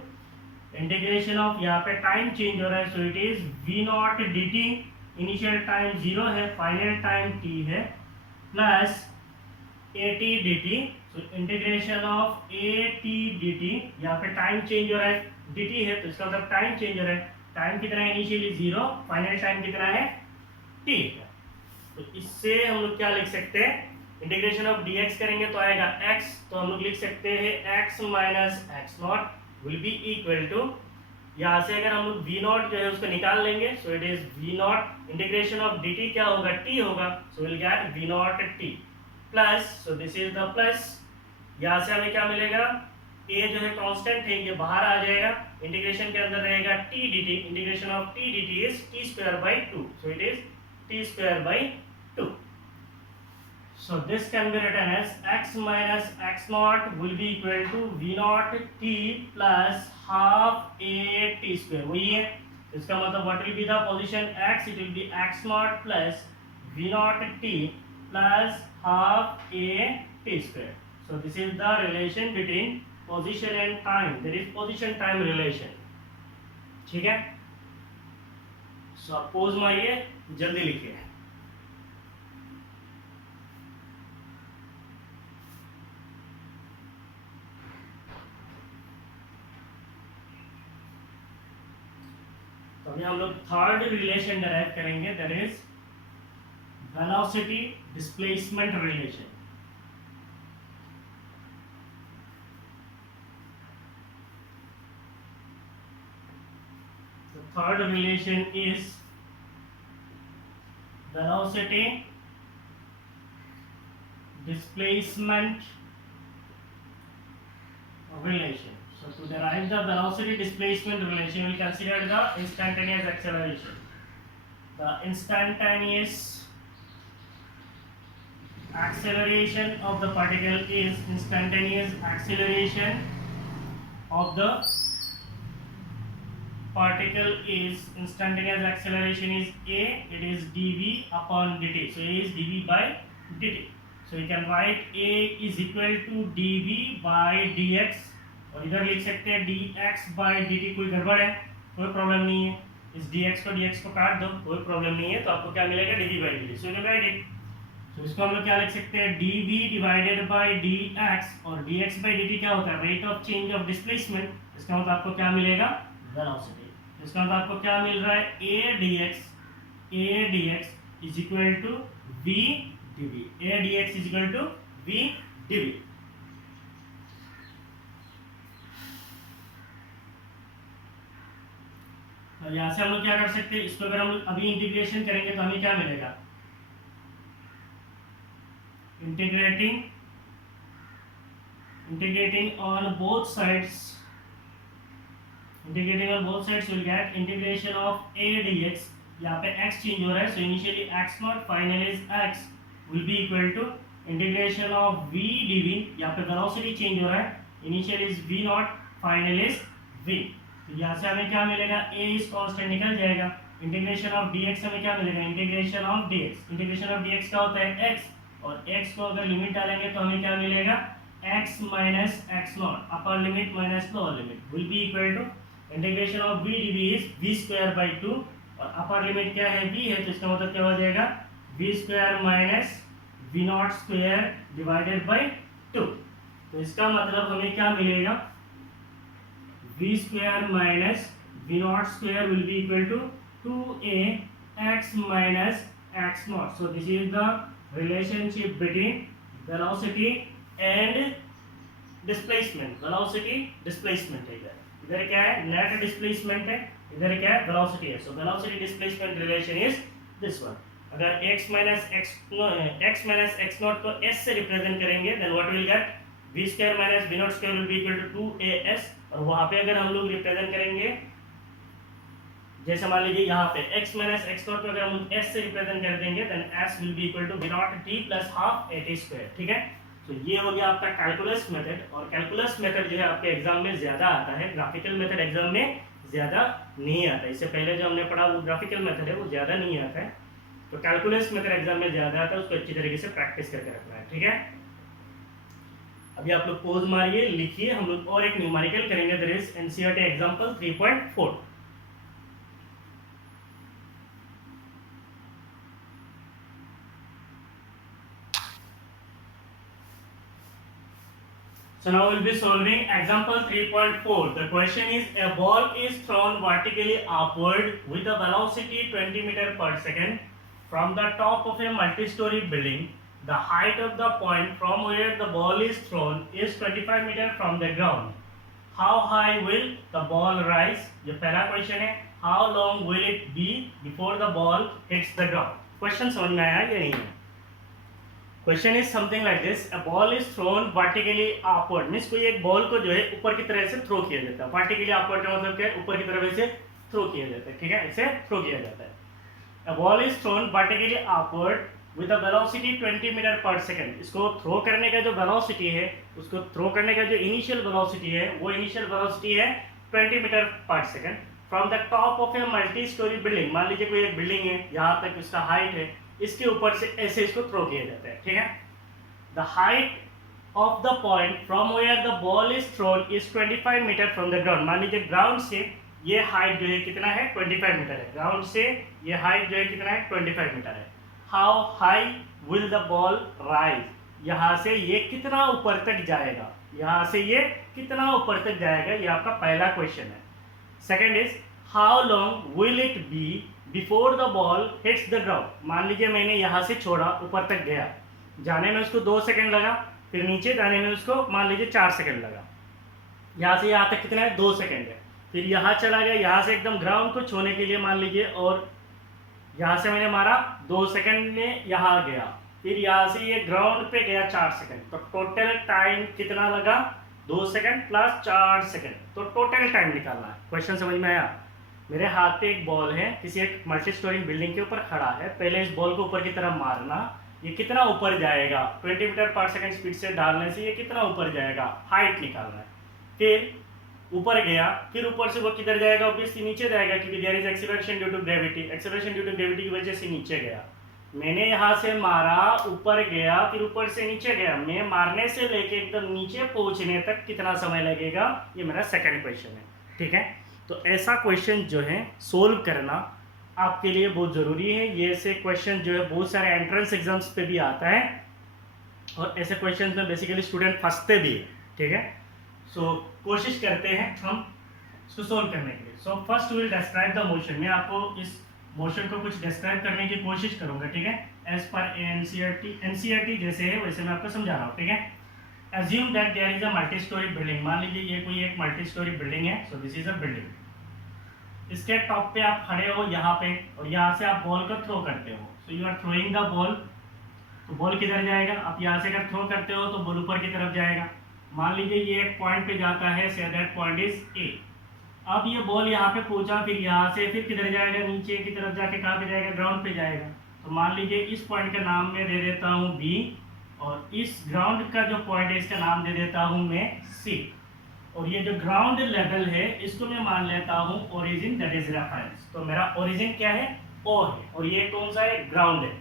integration of, यहाँ पे टाइम चेंज हो रहा है, so it is v naught dt, initial time 0 है, फाइनल टाइम t है, plus at dt. So integration of at dt, यहाँ पे time change हो रहा है, dt है तो इसका मतलब टाइम चेंज हो रहा है. टाइम कितना है, इनिशियली 0, फाइनल टाइम कितना है, t है. तो इससे हम लोग क्या लिख सकते हैं, इंटीग्रेशन ऑफ dx करेंगे तो आएगा x, तो हम लोग लिख सकते हैं x minus x naught will be equal to, यहाँ से अगर हम लोग v नॉट जो है उसको निकाल लेंगे, सो it is v not, integration of dt क्या होगा, t होगा, so will get v naught t plus, so this is the plus, यहाँ से हमें क्या मिलेगा, a जो है कांस्टेंट है, ये बाहर आ जाएगा, इंटीग्रेशन के अंदर रहेगा t dt, integration of t dt is t square by 2, so it is t square by 2. So this can be written as x minus x naught will be equal to v naught t plus half a t square. वही है, इसका मतलब what will be the position x, it will be x naught plus v naught t plus half a t square. So this is the relation between position and time, there is position time relation. ठीक है, suppose मारिए, जल्दी लिखिए. तो अभी हम लोग third relation derive करेंगे, that is velocity displacement relation. Third relation is velocity displacement relation. So to derive the velocity displacement relation, we will consider the instantaneous acceleration. The instantaneous acceleration of the particle is instantaneous acceleration of the particle is instantaneous acceleration is a, it is dv upon dt. So a is dv by dt. So you can write a is equal to dv by dx, और इधर लिख सकते हैं dx by dt. कोई गड़बड़ है, कोई problem नहीं है, इस dx को काट दो, कोई प्रॉब्लम नहीं है, तो आपको क्या मिलेगा, dv by dt. So you can write it. तो इसको हम लोग क्या लिख सकते हैं, dv divided by dx, और dx by dt क्या होता है, rate of change of displacement. इसका मतलब आपको क्या मिलेगा, वेलोसिटी. इसका मतलब आपको क्या मिल रहा है, a dx is equal to v dv, a dx is equal to v dv. और यहाँ से हम लोग क्या कर सकते हैं, इसको अगर हम लोग अभी इंटीग्रेशन करेंगे तो हमें क्या मिलेगा, integrating on both sides, we'll get integration of a dx. यहाँ पे x चेंज हो रहा है, so initially x naught, final is x will be equal to integration of v dv. यहाँ पे velocity चेंज हो रहा है, initial is v naught, final is v. तो यहाँ से हमें क्या मिलेगा, a is constant निकल जाएगा. इंटीग्रेशन ऑफ dx हमें क्या मिलेगा, integration of dx. Integration of dx क्या होता है, x, और x को अगर लिमिट डालेंगे तो हमें क्या मिलेगा, x minus x naught, upper limit minus lower limit will be equal to integration of v dv is v square by 2, और अपर लिमिट क्या है, v है, तो इसका मतलब क्या हो जाएगा, v square minus v naught square divided by 2. तो इसका मतलब हमें क्या मिलेगा, v square minus v naught square will be equal to 2a x minus x naught. So this is the relationship between velocity and displacement. Velocity displacement है इधर क्या है, नेट डिस्प्लेसमेंट है, इधर क्या है, वेलोसिटी है. So velocity displacement relation is this one. अगर x minus x naught को s से रिप्रेजेंट करेंगे then what will get, v square minus v naught square will be equal to 2as. और वहां पे अगर हम लोग रिप्रेजेंट करेंगे, जैसे मान लीजिए यहाँ पे x minus x naught को अगर हम s से रिप्रेजेंट कर देंगे then s will be equal to v naught t plus half at square. ठीक है, तो ये हो गया आपका कैलकुलस मेथड. और कैलकुलस मेथड जो है आपके एग्जाम में ज्यादा आता है, ग्राफिकल मेथड एग्जाम में ज्यादा नहीं आता. इससे पहले जो हमने पढ़ा वो ग्राफिकल मेथड है, वो ज्यादा नहीं आता है. तो कैलकुलस मेथड एग्जाम में ज्यादा आता है, उसको अच्छी तरीके से प्रैक्टिस करके रखना है. ठीक है, अभी आप लोग पोज मारिए, लिखिए, हम लोग और एक न्यूमेरिकल करेंगे. That is NCERT example 3.4. So now we'll be solving example 3.4. The question is, a ball is thrown vertically upward with a velocity 20 meters per second from the top of a multi-story building. The height of the point from where the ball is thrown is 25 meters from the ground. How high will the ball rise? ये पहला question है. How long will it be before the ball hits the ground? Question समझ में आया या नहीं है? Question is something like this, a ball is thrown vertically upward. Means कोई एक बॉल को जो है ऊपर की तरफ से थ्रो किया जाता है. वर्टिकली अपवर्ड का मतलब क्या है, ऊपर की तरफ से थ्रो किया जाता है. ठीक है, इसे थ्रो किया जाता है. A ball is thrown vertically upward with a velocity 20 metre per second. इसको थ्रो करने का जो वेलोसिटी है, उसको थ्रो करने का जो इनिशियल वेलोसिटी है, वो इनिशियल वेलोसिटी है 20 metre per second from the top of a multi storey building. मान लीजिए कोई एक बिल्डिंग है, यहाँ तक इसका हाइट है, इसके ऊपर से ऐसे इसको थ्रो किया जाता है. ठीक है, the height of the point from where the ball is thrown is 25 metre from the ground. मान लीजिए ग्राउंड से ये हाइट जो है कितना है, 25 मीटर है. ग्राउंड से ये हाइट जो है कितना है, 25 मीटर है. How high will the ball rise, यहाँ से ये कितना ऊपर तक जाएगा, यहाँ से ये कितना ऊपर तक जाएगा, ये आपका पहला क्वेश्चन है. Second is, how long will it be before the ball hits the ground. मान लीजिए मैंने यहाँ से छोड़ा, ऊपर तक गया, जाने में उसको 2 सेकंड लगा, फिर नीचे जाने में उसको मान लीजिए 4 सेकंड लगा. यहाँ से यहाँ तक कितना है, 2 सेकंड है. फिर यहाँ चला गया, यहाँ से एकदम ग्राउंड को छूने के लिए मान लीजिए, और यहाँ से मैंने मारा 2 सेकंड में यहाँ गया, फिर यहाँ से ये ग्राउंड पे गया 4 सेकंड. तो टोटल टाइम कितना लगा, 2 सेकंड प्लस 4 सेकंड. तो टोटल टाइम निकालना है. क्वेश्चन समझ में आया? मेरे हाथ पे एक बॉल है, किसी एक मल्टी स्टोरी बिल्डिंग के ऊपर खड़ा है. पहले इस बॉल को ऊपर की तरफ मारना, ये कितना ऊपर जाएगा, 20 मीटर पर सेकंड स्पीड से डालने से ये कितना ऊपर जाएगा, हाइट निकालना है. फिर ऊपर गया, फिर ऊपर से वो किधर जाएगा, ऑब्वियसली नीचे जाएगा, क्योंकि there is acceleration due to gravity. Acceleration due to gravity की वजह से नीचे गया. मैंने यहाँ से मारा, ऊपर गया, फिर ऊपर से नीचे गया. मैं मारने से लेके एकदम नीचे पहुँचने तक कितना समय लगेगा, ये मेरा सेकेंड क्वेश्चन है. ठीक है, तो ऐसा क्वेश्चन जो है सोल्व करना आपके लिए बहुत ज़रूरी है. ये ऐसे क्वेश्चन जो है बहुत सारे एंट्रेंस एग्जाम्स पे भी आता है, और ऐसे क्वेश्चन में बेसिकली स्टूडेंट फंसते भी है. ठीक है, सो कोशिश करते हैं हम इसको सोल्व करने के लिए. So first will describe the motion. मैं आपको इस मोशन को कुछ डिस्क्राइब करने की कोशिश करूंगा. ठीक है, एज पर एनसीईआरटी जैसे है वैसे मैं आपको समझा रहा हूँ. ठीक है, assume that there is a multi-story building. मान लीजिए ये कोई एक मल्टी स्टोरी बिल्डिंग है. So this is a building. इसके टॉप पे आप खड़े हो यहाँ पे, और यहाँ से आप बॉल को थ्रो करते हो, so you are throwing the ball. तो बॉल किधर जाएगा, आप यहाँ से अगर थ्रो करते हो तो बॉल ऊपर की तरफ जाएगा। मान लीजिए ये एक पॉइंट पे जाता है, say that point is a. अब ये बॉल यहाँ पे पहुंचा, फिर यहाँ से फिर किधर जाएगा, नीचे की तरफ जाके कहाँ पे जाएगा, ग्राउंड पे जाएगा। तो मान लीजिए इस पॉइंट का नाम मैं दे देता हूँ बी, और इस ग्राउंड का जो पॉइंट है इसका नाम दे देता हूँ मैं सी। और ये जो ग्राउंड लेवल है इसको मैं मान लेता हूँ ओरिजिन, दैट इज रेफरेंस। तो मेरा ओरिजिन क्या है, ओ है, और ये कौन सा है, ग्राउंड है।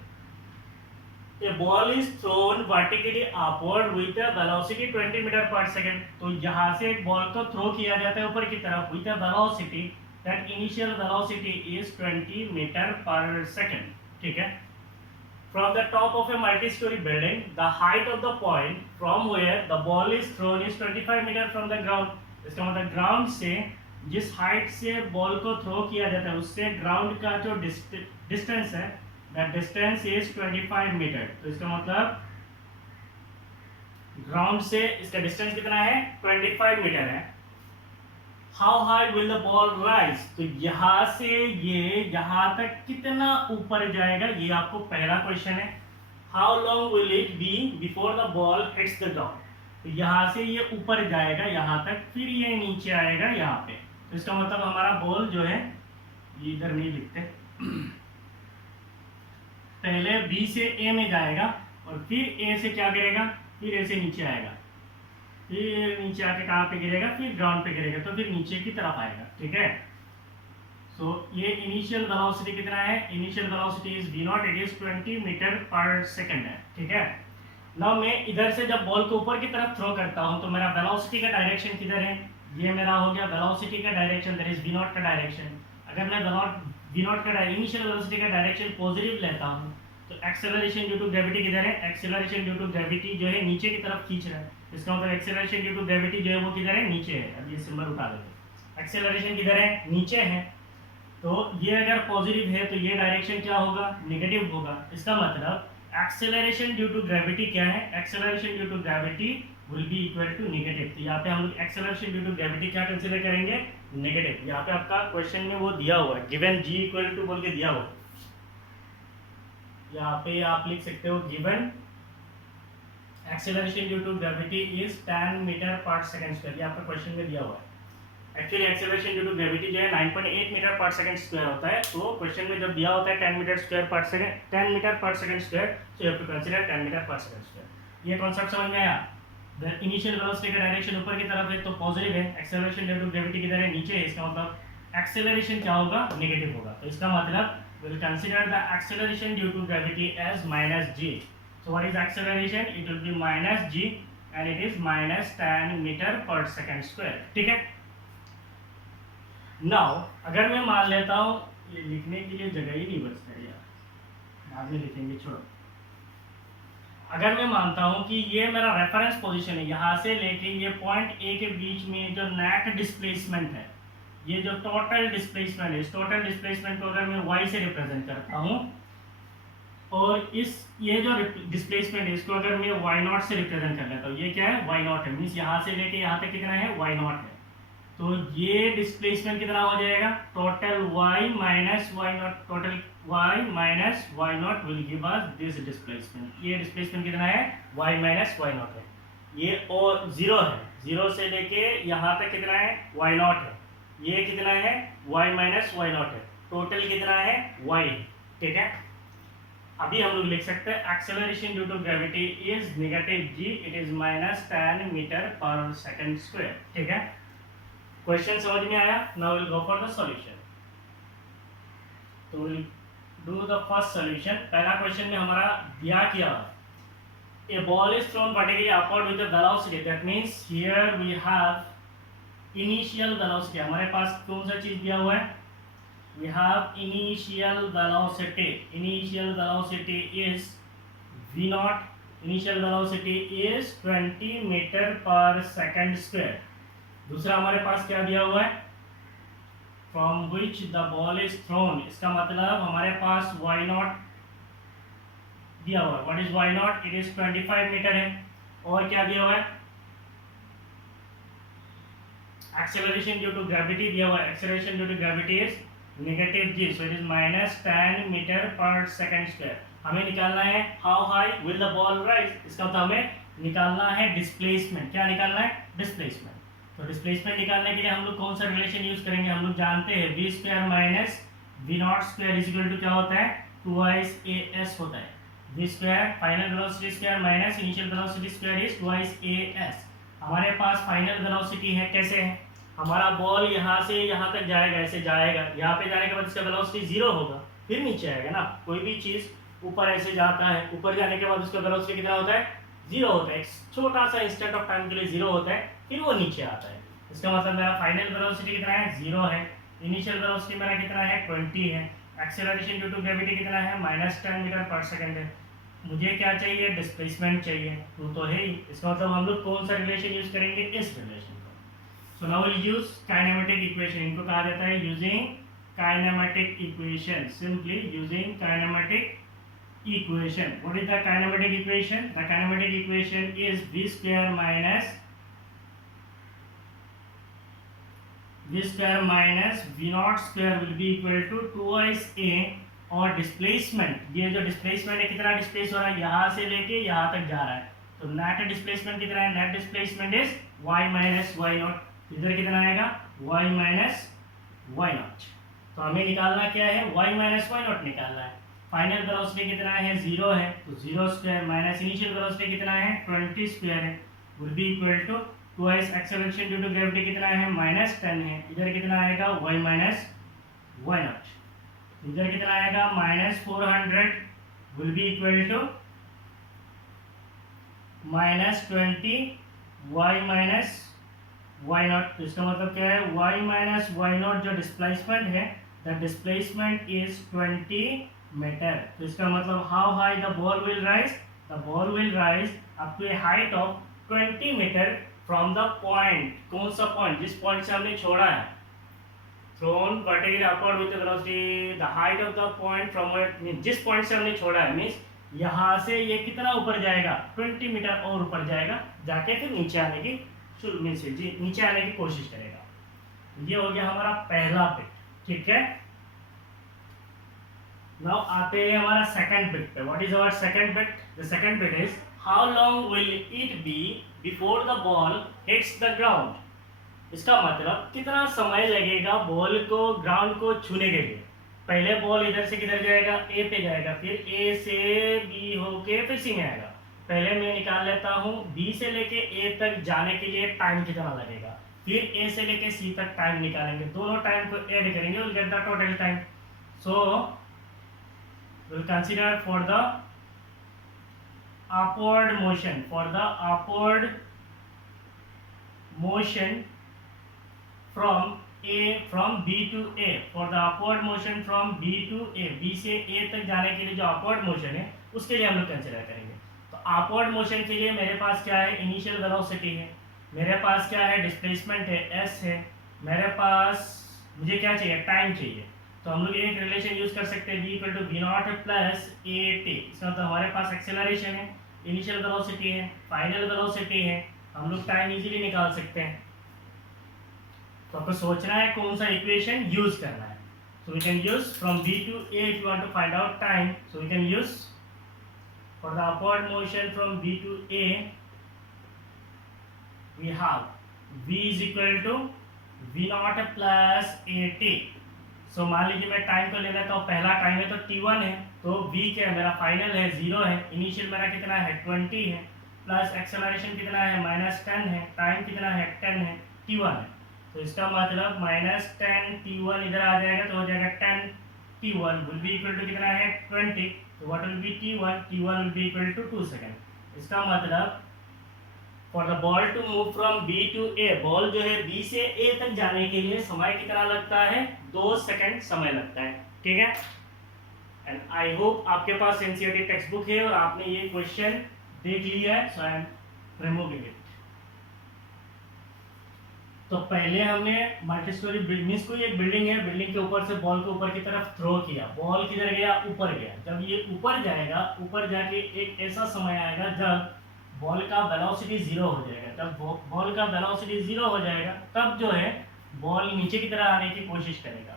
A ball is thrown vertically upward with a velocity 20 metre per second. तो यहाँ से एक बॉल को थ्रो किया जाता है ऊपर की तरफ with a velocity, that initial velocity is 20 metre per second, ठीक है। From the top of a multi-story building, the height of the point from where the ball is thrown is 25 metre from the ground। इसका मतलब ground से जिस height से ball को throw किया जाता है उससे ग्राउंड का जो डिस्टेंस है, that distance is 25 मीटर। तो इसका मतलब ग्राउंड से इसका डिस्टेंस कितना है, 25 मीटर है। How high will the ball rise, तो यहां से ये यहां तक कितना ऊपर जाएगा, ये आपको पहला क्वेश्चन है। How long will it be before the ball hits the ground, तो यहां से ये ऊपर जाएगा यहां तक, फिर ये नीचे आएगा यहाँ पे। तो इसका मतलब हमारा बॉल जो है, ये इधर नहीं लिखते, पहले बी से ए में जाएगा और फिर ए से क्या करेगा, फिर ए से नीचे आएगा, फिर नीचे आके कहाँ पे गिरेगा, फिर ग्राउंड पे गिरेगा, तो फिर नीचे की तरफ आएगा, ठीक है। सो ये इनिशियल वेलोसिटी कितना है, initial velocity is v naught, it is 20 metre per second है, ठीक है। नाउ मैं इधर से जब बॉल को ऊपर की तरफ थ्रो करता हूँ तो मेरा वेलोसिटी का डायरेक्शन किधर है, ये मेरा हो गया वेलोसिटी का direction, that is v not का डायरेक्शन। अगर मैं v नॉट का इनिशियल वेलोसिटी का डायरेक्शन पॉजिटिव लेता हूँ तो एक्सेलरेशन ड्यू टू ग्रेविटी किधर है, एक्सेलरेशन ड्यू टू ग्रेविटी जो है नीचे की तरफ खींच रहा है। इसका मतलब एक्सेलरेशन ड्यू टू ग्रेविटी जो है वो किधर है, नीचे है। अब ये सिंबल उठा देते, एक्सेलरेशन किधर है, नीचे है। तो ये अगर पॉजिटिव है तो ये डायरेक्शन क्या होगा, नेगेटिव होगा। इसका मतलब एक्सेलरेशन ड्यू टू ग्रेविटी क्या है, acceleration due to gravity will be equal to negative. तो यहाँ पे हम लोग एक्सेलरेशन ड्यू टू ग्रेविटी क्या कंसीडर करेंगे, नेगेटिव। यहाँ पे आपका क्वेश्चन में वो दिया हुआ है, गिवन g इक्वल टू बोल के दिया हुआ है। यहाँ पे आप लिख सकते हो given acceleration due to gravity is 10 metre per second square, ये आपका क्वेश्चन में दिया हुआ है। Actually acceleration due to gravity जो है 9.8 मीटर पर सेकंड स्क्वायर होता है। तो क्वेश्चन में जब दिया होता है 10 metre square per second, 10 metre per second square, so you have to consider 10 metre per second square. ये कॉन्सेप्ट समझ में आया। द इनिशियल वेलोसिटी का डायरेक्शन ऊपर की तरफ है तो पॉजिटिव है, एक्सेलरेशन ड्यू टू ग्रेविटी किधर है, नीचे है। इसका मतलब एक्सेलरेशन क्या होगा, नेगेटिव होगा। तो इसका मतलब we'll consider the acceleration due to gravity as minus g. So what is acceleration? It will be minus g and it is minus 10 meter per second square, ठीक है। Now अगर मैं मान लेता हूँ, ये लिखने के लिए जगह ही नहीं बचता यार, बाद में लिखेंगे, छोड़ो। अगर मैं मानता हूँ कि ये मेरा रेफरेंस पोजीशन है, यहाँ से लेके ये पॉइंट ए के बीच में जो नेट डिस्प्लेसमेंट है, ये जो टोटल डिस्प्लेसमेंट है, इस टोटल डिस्प्लेसमेंट को अगर मैं y से रिप्रेजेंट करता हूँ, और ये जो डिस्प्लेसमेंट है इसको अगर मैं y नॉट से रिप्रेजेंट कर लेता हूँ, ये क्या है, y नॉट है, मीन्स यहाँ से लेके यहाँ तक कितना है, y नॉट है। तो ये डिस्प्लेसमेंट कितना हो जाएगा, total y minus y not, total y minus y not will give us this displacement. ये डिस्प्लेसमेंट कितना है, y माइनस y नॉट है। ये और जीरो है, जीरो से लेके यहाँ तक कितना है, y नॉट है। ये कितना है, y माइनस y नॉट है। टोटल कितना है, y, ठीक है। अभी हम लोग लिख सकते हैं acceleration due to gravity is negative g, it is minus 10 metre per second square, ठीक है। क्वेश्चन समझ में आया। Now we'll go for the solution. तो we'll do the first solution. पहला क्वेश्चन में हमारा दिया क्या, a ball is thrown vertically upward with a velocity, that means here we have initial velocity. हमारे पास कौन सा चीज दिया हुआ है, we have initial velocity. Initial velocity is v naught, initial velocity is 20 metre per second square. दूसरा हमारे पास क्या दिया हुआ है, from which the ball is thrown. इसका मतलब हमारे पास y नॉट दिया हुआ है। What is y naught, it is 25 metre है। और क्या दिया हुआ है, acceleration due to gravity, दिया हुआ acceleration due to gravity is negative g, so it is minus 10 meter per second square. हमें निकालना है how high will the ball rise, इसका मतलब हमें निकालना है displacement. क्या निकालना है? displacement. तो displacement निकालने के लिए हम लोग कौन सा रिलेशन यूज करेंगे? हम लोग जानते हैं v square minus v naught square is equal to क्या होता है? 2 as होता है. v square final velocity square minus initial velocity square is 2 as. हमारे पास फाइनल वेलोसिटी है, कैसे है? हमारा बॉल यहाँ से यहाँ तक जाएगा, ऐसे जाएगा, यहाँ पे जाने के बाद इसका वेलोसिटी 0 होगा, फिर नीचे आएगा ना. कोई भी चीज़ ऊपर ऐसे जाता है, ऊपर जाने के बाद उसका वेलोसिटी कितना होता है? 0 होता है. एक छोटा सा इंस्टेंट ऑफ टाइम के लिए 0 होता है, फिर वो नीचे आता है. इसका मतलब मेरा फाइनल वेलोसिटी कितना है? 0 है. इनिशियल वेलोसिटी मेरा कितना है? 20 है. एक्सेलरेशन ड्यू टू ग्रेविटी कितना है? -10 मीटर पर सेकंड है. मुझे क्या चाहिए? डिस्प्लेसमेंट चाहिए. तो है ही. इसका मतलब हम लोग कौन सा रिलेशन यूज करेंगे? इस रिलेशन को. So now will use kinematic equation. इनको कहा जाता है using kinematic equation. Simply using kinematic equation. What is the kinematic equation? The kinematic equation is v square minus v naught square will be equal to 2a. और displacement, ये जो displacement है कितना displace हो रहा है? यहाँ से लेके यहाँ तक जा रहा है, तो नेट डिस्प्लेसमेंट कितना है? Net displacement is y minus Y naught. इधर कितना आएगा? y minus Y naught. तो हमें निकालना क्या है? y माइनस वाई नॉट निकालना है. फाइनल वेलोसिटी कितना है? 0 है, तो 0 स्क्वायर माइनस इनिशियल वेलोसिटी कितना है? 20 स्क्वायर है, will be equal to 2s. Acceleration due to gravity कितना है? -10 है. इधर कितना आएगा? y minus Y naught. इधर कितना आएगा? -400 will be equal to -20 y minus Y naught. तो इसका मतलब क्या है? y माइनस वाई नॉट जो डिस्प्लेसमेंट है, द डिस्प्लेसमेंट इज 20 मीटर. तो इसका मतलब how high the ball will rise? The ball will rise up to A height of 20 metre from the point. कौन सा पॉइंट? जिस पॉइंट से हमने छोड़ा है. Thrown vertically upward with velocity, the height of the point from mean जिस point से हमने छोड़ा है, मीन्स यहाँ से ये कितना ऊपर जाएगा? 20 मीटर और ऊपर जाएगा, जाके फिर नीचे आने की मीन्स जी नीचे आने की कोशिश करेगा. ये हो गया हमारा पहला बिट. ठीक है. नाउ आते हैं हमारा सेकंड बिट पे. What is our second bit? The second bit is how long will it be before the ball hits the ground. इसका मतलब कितना समय लगेगा बॉल को ग्राउंड को छूने के लिए. पहले बॉल इधर से किधर जाएगा? ए पे जाएगा, फिर ए से बी होके फिर सी में आएगा. पहले मैं निकाल लेता हूँ बी से लेके ए तक जाने के लिए टाइम कितना लगेगा, फिर ए से लेके सी तक टाइम निकालेंगे, दोनों टाइम को ऐड करेंगे, will get the total time. So will consider for the upward motion from B to A. For the upward motion from B to A, B से A तक जाने के लिए जो upward motion है उसके लिए हम लोग कंसिडर करेंगे. तो upward motion के लिए मेरे पास क्या है? इनिशियल वेलोसिटी है, मेरे पास क्या है? डिस्प्लेसमेंट है, s है, मेरे पास मुझे क्या चाहिए? टाइम चाहिए. तो हम लोग एक रिलेशन यूज कर सकते हैं, v = v naught plus at. इसका मतलब हमारे पास एक्सेलरेशन है, इनिशियल वेलोसिटी है, फाइनल वेलोसिटी है, हम लोग टाइम इजीली निकाल सकते हैं. तो आपको सोचना है कौन सा इक्वेशन यूज करना है. So we can use from b to a if you want to find out time. So we can use for the upward motion from b to a we have v is equal to v naught plus at. सो मान लीजिए मैं time को ले लेता हूँ. पहला time है तो t1 है, तो v क्या है? मेरा फाइनल है 0 है, इनिशियल मेरा कितना है? 20 है, प्लस एक्सेलरेशन कितना है? -10 है, टाइम कितना है? 10 है, t1 है. तो इसका मतलब -10 t1 इधर आ जाएगा, तो हो जाएगा 10 t1 will be equal to कितना है? 20. तो what will be t1? t1 will be equal to 2 second. इसका मतलब for the ball to move from b to a, ball जो है b से a तक जाने के लिए समय कितना लगता है? 2 सेकंड समय लगता है. ठीक है. एंड आई होप आपके पास एनसीईआरटी टेक्स्ट बुक है और आपने ये क्वेश्चन देख लिया है. So I am removing it. तो पहले हमने मल्टी स्टोरी बिल्डिंग, कोई एक बिल्डिंग है, बिल्डिंग के ऊपर से बॉल को ऊपर की तरफ थ्रो किया, बॉल किधर गया? ऊपर गया. जब ये ऊपर जाएगा, ऊपर जाके एक ऐसा समय आएगा जब बॉल का वेलोसिटी जीरो हो जाएगा। जब बॉल का वेलोसिटी जीरो हो जाएगा तब जो है बॉल नीचे की तरह आने की कोशिश करेगा।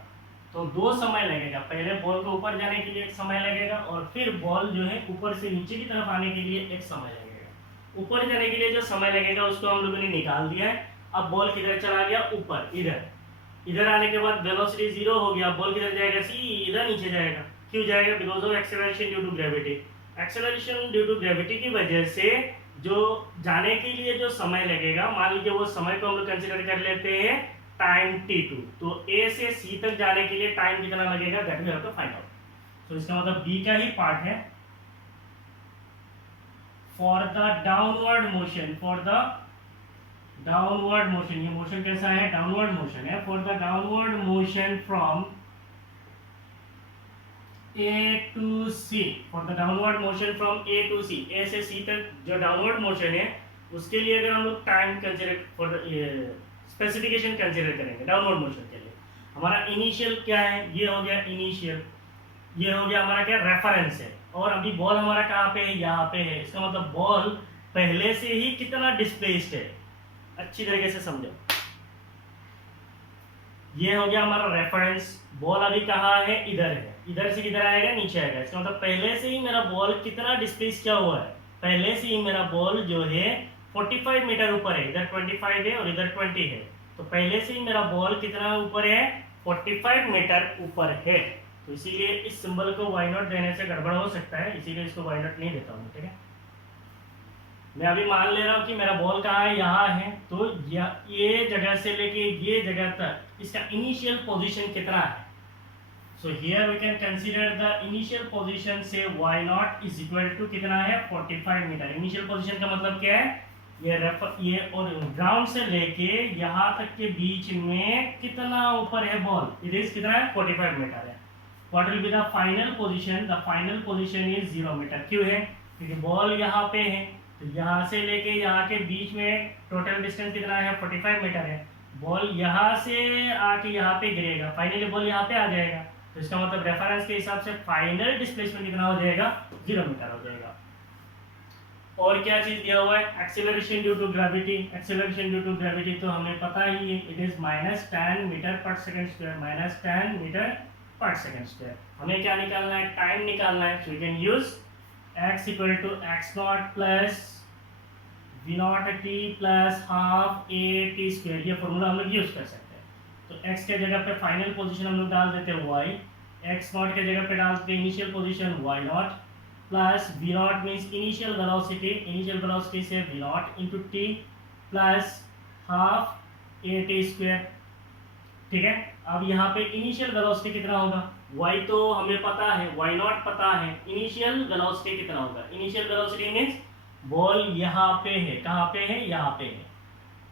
तो दो समय लगेगा, पहले बॉल को ऊपर जाने के लिए एक समय लगेगा और फिर बॉल जो है ऊपर से नीचे की तरफ आने के लिए एक समय लगेगा। ऊपर जाने के लिए जो समय लगेगा उसको हम लोगों ने निकाल दिया है। अब बॉल किधर चला गया, ऊपर, इधर आने के बाद वेलोसिटी जीरो हो गया, बॉल किधर जाएगा, सीधा नीचे जाएगा। क्यों जाएगा, because of acceleration due to gravity. Acceleration due to gravity की वजह से जो जाने के लिए जो समय लगेगा, मान लीजिए वो समय को हम लोग कंसिडर कर लेते हैं टाइम t2, तो a से c तक जाने के लिए टाइम कितना लगेगा, that we have to find out. तो इसका मतलब b का ही पार्ट है। फॉर द डाउनवर्ड मोशन, ये मोशन कैसा है, डाउनवर्ड मोशन है। For the downward motion from a to c, for the downward motion from a to c, a से c तक जो डाउनवर्ड मोशन है उसके लिए अगर हम लोग time consider for the specification consider करेंगे डाउनवर्ड मोशन के लिए, हमारा इनिशियल क्या है, ये हो गया इनिशियल, ये हो गया हमारा क्या, रेफरेंस है। और अभी बॉल हमारा कहाँ पे है, यहाँ पे है। इसका मतलब बॉल पहले से ही कितना डिस्प्लेस्ड है, अच्छी तरीके से समझो। ये हो गया हमारा रेफरेंस, बॉल अभी कहाँ है, इधर है, इधर से किधर आएगा, नीचे आएगा। इसका मतलब पहले से ही मेरा बॉल कितना डिस्प्लेस क्या हुआ है, पहले से ही मेरा बॉल जो है 45 मीटर ऊपर है, इधर 25 है और इधर 20 है। तो पहले से ही मेरा बॉल कितना ऊपर है, 45 मीटर ऊपर है। तो इसीलिए इस सिंबल को वाई नॉट देने से गड़बड़ हो सकता है, इसीलिए इसको वाई नॉट नहीं देता हूँ, ठीक है। मैं अभी मान ले रहा हूँ कि मेरा बॉल कहाँ है, यहाँ है। तो ये जगह से लेके ये जगह तक इसका इनिशियल पोजीशन कितना है। So here we can consider the initial position से y naught is equal to कितना है, 45 मीटर। इनिशियल पोजीशन का मतलब क्या है, ये और ग्राउंड से लेके यहाँ तक के बीच में कितना ऊपर है बॉल, इट इज कितना है, 45 मीटर है। What will be the final position, the final position is 0 metre. क्यों है, क्योंकि बॉल यहाँ पे है, तो यहाँ से लेके यहाँ के बीच में टोटल डिस्टेंस कितना है, 45 मीटर है। बॉल यहाँ से आके यहाँ पे गिरेगा, फाइनली बॉल यहाँ पे आ जाएगा। तो इसका मतलब रेफरेंस के हिसाब से फाइनल डिस्प्लेसमेंट कितना हो जाएगा, 0 मीटर हो जाएगा। और क्या चीज दिया हुआ है, acceleration due to gravity. Acceleration due to gravity तो हमें पता ही है, it is -10 metre per second square, -10 metre per second square. हमें क्या निकालना है, टाइम निकालना है। So we can use x equal to x naught plus v naught t plus half a t square, ये फॉर्मूला हम लोग यूज कर सकते हैं। तो x के जगह पे फाइनल पोजीशन हम लोग डाल देते हैं y, x नॉट के जगह पे डालते हैं initial position y not, plus v not means initial velocity से v not into t plus half a t square, ठीक है। अब यहाँ पे इनिशियल वेलोसिटी कितना होगा, y तो हमें पता है, y नॉट पता है, इनिशियल वेलोसिटी कितना होगा। इनिशियल वेलोसिटी मीन्स बॉल यहाँ पे है, कहाँ पे है, यहाँ पे है।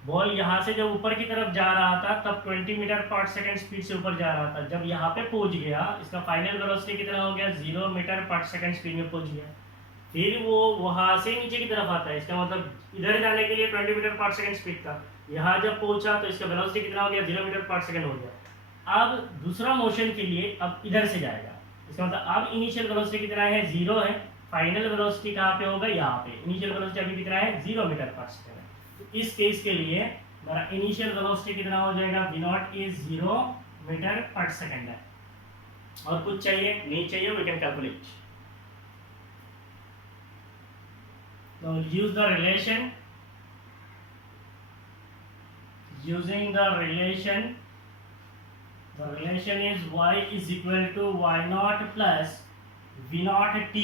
बॉल यहाँ से जब ऊपर की तरफ जा रहा था तब 20 मीटर पर सेकंड स्पीड से ऊपर जा रहा था, जब यहाँ पे पहुंच गया इसका फाइनल वेलोसिटी कितना हो गया, 0 मीटर पर सेकंड स्पीड में पहुंच गया। फिर वो वहां से नीचे की तरफ आता है, इसका मतलब इधर जाने के लिए 20 मीटर पर सेकंड स्पीड था, यहाँ जब पहुंचा तो इसका वेलोसिटी कितना हो गया, 0 मीटर पर सेकंड हो गया। अब दूसरा मोशन के लिए अब इधर से जाएगा, इसका मतलब अब इनिशियल वेलोसिटी कितना है, 0 है। फाइनल वेलोसिटी कहाँ पे होगा, यहाँ पे। इनिशियल वेलोसिटी अभी कितना है, 0 मीटर पर सेकंड है। तो इस केस के लिए मेरा इनिशियल वेलोसिटी कितना हो जाएगा, v not is 0 metre per second है। और कुछ चाहिए, नहीं चाहिए, वी कैन कैलकुलेट। तो use the relation, using the relation is y is equal to y naught plus v naught t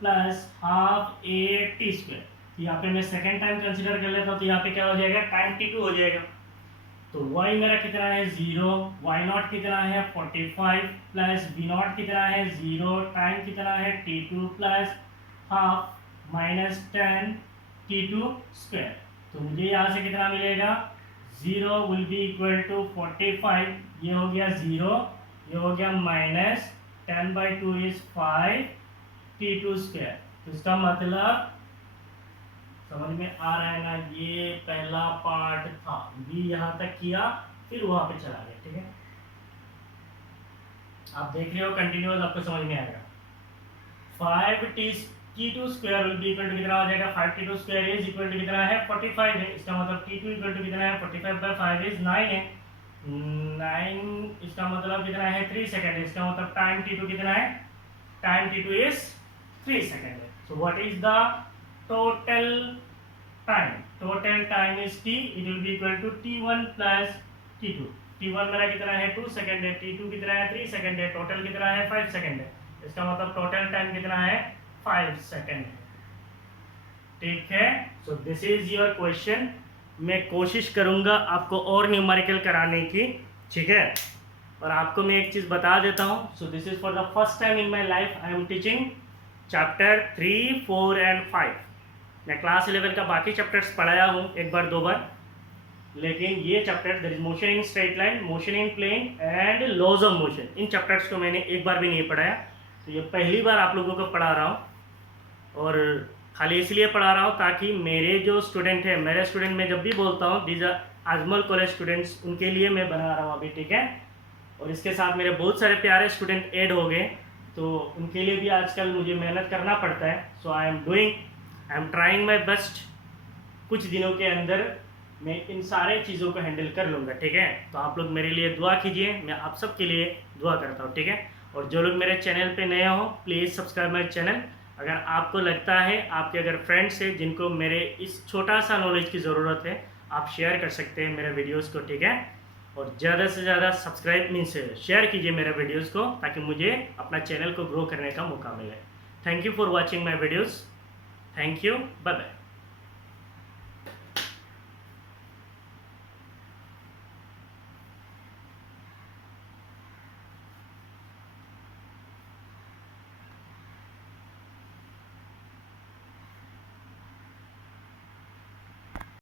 plus half a t square। यहाँ पे मैं सेकेंड टाइम कंसीडर कर लेता हूँ, तो यहाँ पे क्या हो जाएगा, टाइम t2 हो जाएगा। तो y मेरा कितना है, 0, y नॉट कितना है 45 प्लस v नॉट कितना है 0, टाइम कितना है t2 plus half -10 t2 square. तो मुझे यहाँ से कितना मिलेगा, 0 विल बी इक्वल टू 45, ये हो गया 0, ये हो गया -10/2 इज 5 t2 स्क्वायर। तो इसका मतलब समझ में आ रहा है ना, ये पहला पार्ट था, भी यहाँ तक किया फिर वहां पे चला गया, ठीक है। आप देख रहे हो कंटिन्यूअस, आपको समझ में आएगा। 5t T2 square will be equal to कितना हो जाएगा 5 T2 square is equal to कितना है 45 है, इसका मतलब T2 इक्वल टू कितना है 45/5 इज 9 है, 9 इसका मतलब कितना है 3 सेकंड है, इसका मतलब टाइम T2 कितना है, टाइम T2 इज 3 सेकंड है। So what is the total time is T, it will be equal to T1 plus T2। T1 मेरा कितना है 2 सेकंड है, T2 कितना है 3 सेकंड है, टोटल कितना है 5 सेकंड है, इसका मतलब टोटल टाइम कितना है 5 सेकंड है। ठीक है, so this is your question. मैं कोशिश करूंगा आपको और न्यूमेरिकल कराने की, ठीक है। और आपको मैं एक चीज़ बता देता हूँ, सो this is for the first time in my life I am teaching chapter 3, 4 and 5। मैं क्लास 11 का बाकी चैप्टर्स पढ़ाया हूँ एक बार दो बार, लेकिन ये chapter there is motion in straight line, motion in plane and laws of motion, इन चैप्टर्स को मैंने एक बार भी नहीं पढ़ाया। तो ये पहली बार आप लोगों को पढ़ा रहा हूँ, और खाली इसलिए पढ़ा रहा हूँ ताकि मेरे जो स्टूडेंट हैं, मेरे स्टूडेंट मैं जब भी बोलता हूँ these are Ajmal college students, उनके लिए मैं बना रहा हूँ अभी, ठीक है। और इसके साथ मेरे बहुत सारे प्यारे स्टूडेंट ऐड हो गए, तो उनके लिए भी आजकल मुझे मेहनत करना पड़ता है। So I am trying my best, कुछ दिनों के अंदर मैं इन सारे चीज़ों को हैंडल कर लूँगा, ठीक है। तो आप लोग मेरे लिए दुआ कीजिए, मैं आप सब के लिए दुआ करता हूँ, ठीक है। और जो लोग मेरे चैनल पे नए हो प्लीज़ सब्सक्राइब माई चैनल। अगर आपको लगता है, आपके अगर फ्रेंड्स हैं जिनको मेरे इस छोटा सा नॉलेज की ज़रूरत है, आप शेयर कर सकते हैं मेरे वीडियोज़ को, ठीक है। और ज़्यादा से ज़्यादा सब्सक्राइब मीन्स शेयर कीजिए मेरे वीडियोज़ को, ताकि मुझे अपना चैनल को ग्रो करने का मौका मिले। Thank you for watching my videos, thank you, bye bye.